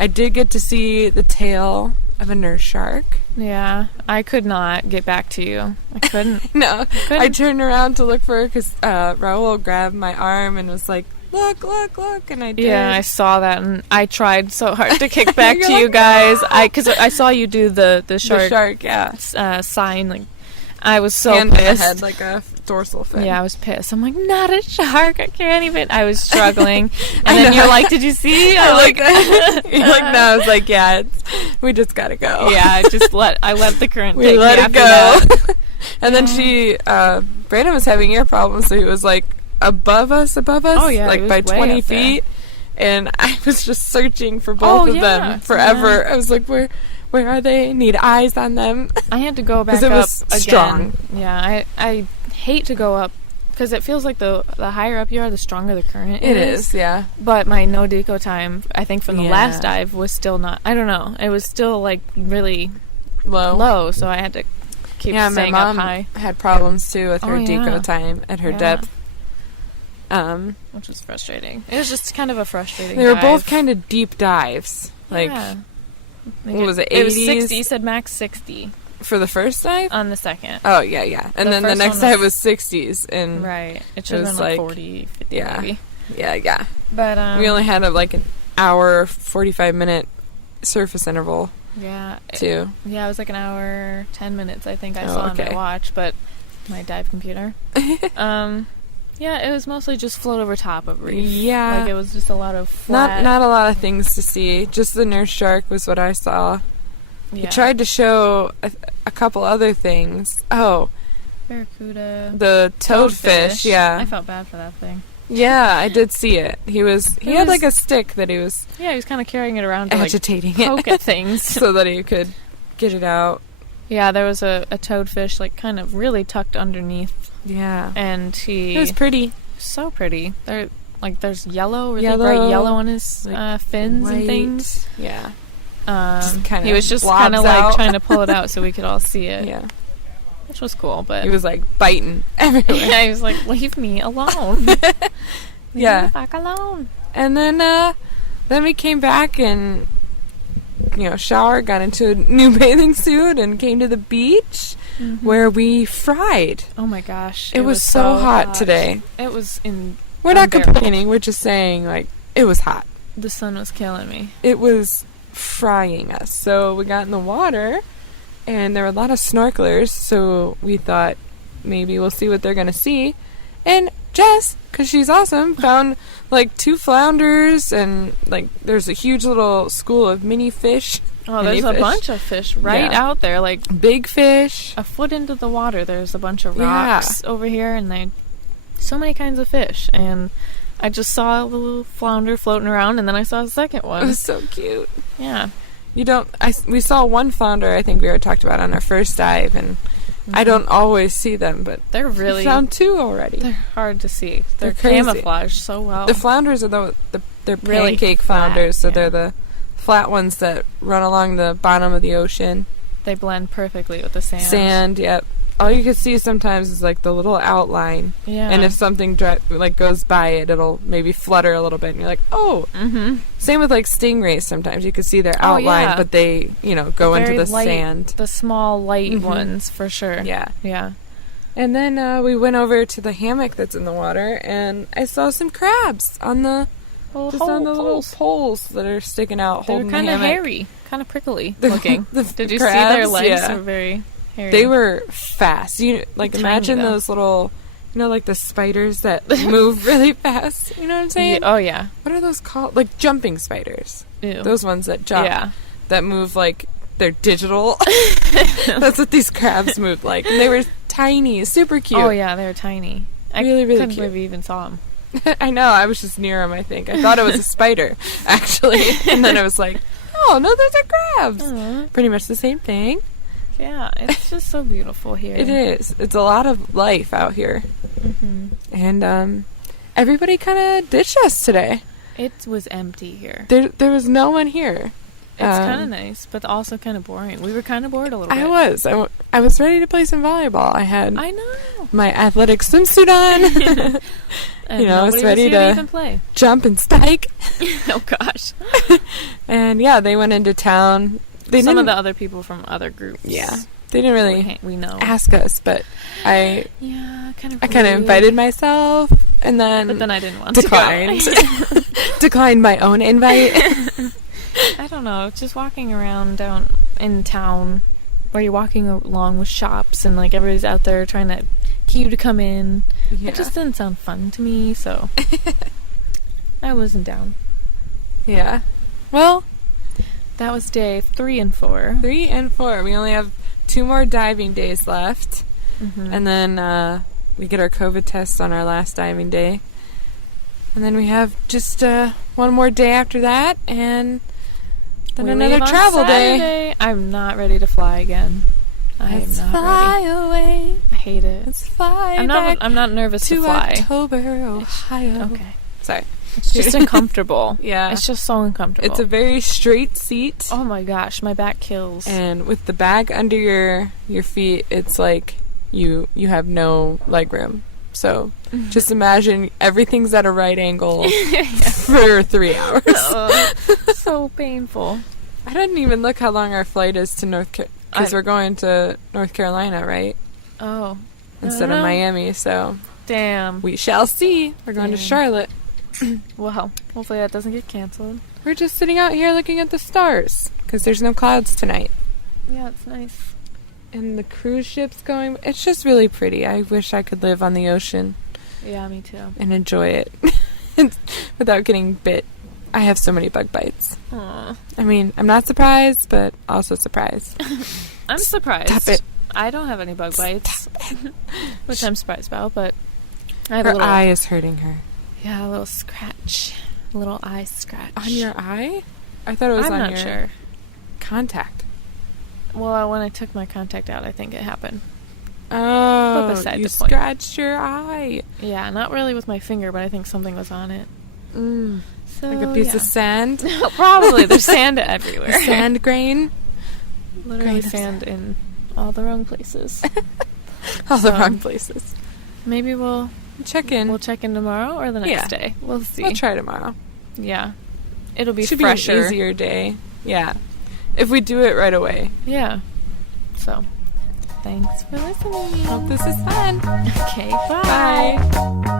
I did get to see the tail of a nurse shark. Yeah, I could not get back to you. I couldn't. No, I turned around to look for her because Raul grabbed my arm and was like, look, and I did. Yeah, I saw that, and I tried so hard to kick back to you guys. Because I saw you do the shark, sign. Like, I was so hand pissed. In the head, like a dorsal fin. Yeah, I was pissed. I'm like, not a shark. I can't even. I was struggling. And then you're like, did you see? I like you're like, no. I was like, yeah, we just gotta go. Yeah, I let the current we take let me it go. And then Brandon was having ear problems, so he was like above us. Oh yeah, like by 20 feet. And I was just searching for both of them forever. Yeah. I was like, where are they? Need eyes on them. I had to go back up it was again. Strong. Yeah, I hate to go up because it feels like the higher up you are, the stronger the current It is, yeah. But my no deco time, I think from the last dive, was still not. I don't know. It was still like really low. So I had to keep staying up high. My mom had problems too with her deco time at her depth. Which was frustrating. It was just kind of a frustrating They were dive. both kind of deep dives. Like, what was it, 80s? It was 60. You said max 60. For the first dive? On the second. Oh, yeah. And then the next dive was 60s. And right. It should have been like 40, 50 maybe. Yeah. But we only had like an hour, 45-minute surface interval. Yeah. Too. It was like an hour, 10 minutes, I think I saw on my watch, but my dive computer. Yeah, it was mostly just float over top of reef. Yeah. Like, it was just a lot of flat. Not a lot of things to see. Just the nurse shark was what I saw. Yeah. He tried to show a couple other things. Oh. Barracuda. The toadfish, yeah. I felt bad for that thing. Yeah, I did see it. He had like a stick that he was... Yeah, he was kind of carrying it around to agitating like, poke at things. So that he could get it out. Yeah, there was a toadfish like kind of really tucked underneath. Yeah. And it was pretty. So pretty. There's yellow, really bright yellow on his fins and things. Yeah. He was just kind of like trying to pull it out so we could all see it. Yeah. Which was cool, but... He was like biting everywhere. Yeah, he was like, leave me alone. Leave me the fuck alone. And then we came back and, showered, got into a new bathing suit and came to the beach where we fried. Oh my gosh. It was so hot today. It was We're not complaining. We're just saying, like, it was hot. The sun was killing me. It was frying us. So we got in the water, and there were a lot of snorkelers, so we thought maybe we'll see what they're going to see. And Jess, because she's awesome, found, like, 2 flounders, and, like, there's a huge little school of mini fish. Oh, there's a bunch of fish out there, like... Big fish. A foot into the water, there's a bunch of rocks over here, and so many kinds of fish, and I just saw a little flounder floating around, and then I saw a second one. It was so cute. Yeah. We saw one flounder, I think we already talked about on our first dive, and I don't always see them, but they're really... we found 2 already. They're hard to see. They're crazy. camouflaged so well. The flounders are they're really pancake flat, flounders, so yeah. they're the flat ones that run along the bottom of the ocean. They blend perfectly with the sand. Sand, yep. All you can see sometimes is like the little outline. Yeah. And if something goes by it, it'll maybe flutter a little bit, and you're like, oh. Mm-hmm. Same with like stingrays. Sometimes you can see their outline, yeah. but they go into the light, sand. The small light ones, for sure. Yeah. Yeah. And then we went over to the hammock that's in the water, and I saw some crabs on the little poles that are sticking out. They were kind of hairy, kind of prickly looking. Did you see their legs? Yeah. Were very hairy. They were fast. Imagine though. those little, like the spiders that move really fast. You know what I'm saying? Oh yeah. What are those called? Like jumping spiders. Ew. Those ones that jump. Yeah. That move like they're digital. That's what these crabs moved like. And they were tiny, super cute. Oh yeah, they were tiny. Really I couldn't cute. believe you even saw them. I know. I was just near them, I think. I thought it was a spider, actually. And then I was like, oh, no, those are crabs. Aww. Pretty much the same thing. Yeah, it's just so beautiful here. It is. It's a lot of life out here. Mm-hmm. And everybody kind of ditched us today. It was empty here. There was no one here. It's kind of nice, but also kind of boring. We were kind of bored a little bit. I was ready to play some volleyball. I know. My athletic swimsuit on. And I was ready to even play. Jump and spike. Oh, gosh. And, yeah, they went into town. Some of the other people from other groups. Yeah. They didn't really we know. ask us, but I kind of invited myself, and then... But then I didn't want declined. to go. Declined my own invite. I don't know, just walking around down in town where you're walking along with shops and like everybody's out there trying to get you to come in. Yeah. It just didn't sound fun to me, so I wasn't down. Yeah. Well, that was day 3 and 4. 3 and 4. We only have 2 more diving days left. Mm-hmm. And then we get our COVID tests on our last diving day. And then we have just 1 more day after that, and then another travel day. I'm not ready to fly again. Let's fly away. I hate it. Let's fly I'm not nervous to fly. October, Ohio. Okay. Sorry. It's just uncomfortable. Yeah. It's just so uncomfortable. It's a very straight seat. Oh my gosh, my back kills. And with the bag under your feet, it's like you have no leg room. So just imagine everything's at a right angle for 3 hours. So painful. I didn't even look how long our flight is to because we're going to North Carolina, right? Oh. Instead of Miami, so. Damn. We shall see. We're going to Charlotte. Well, hopefully that doesn't get canceled. We're just sitting out here looking at the stars because there's no clouds tonight. Yeah, it's nice. And the cruise ship's going. It's just really pretty. I wish I could live on the ocean. Yeah, me too. And enjoy it without getting bit. I have so many bug bites. Aww. I mean, I'm not surprised, but also surprised. I'm surprised. Stop it. I don't have any bug bites, which I'm surprised about, but I have her eye is hurting her. Yeah, a little scratch. A little eye scratch. On your eye? I thought it was on your contact. Well, when I took my contact out, I think it happened. Oh, but beside you the point. Scratched your eye. Yeah, not really with my finger, but I think something was on it. So, like a piece of sand? Probably. There's sand everywhere. Sand grain? Literally sand in all the wrong places. All the wrong places. Maybe we'll check in. We'll check in tomorrow or the next day. We'll see. We'll try tomorrow. Yeah. It'll be Should fresher. Be an easier day. Yeah. If we do it right away. Yeah. So, thanks for listening. Hope this is fun. Okay, bye. Bye.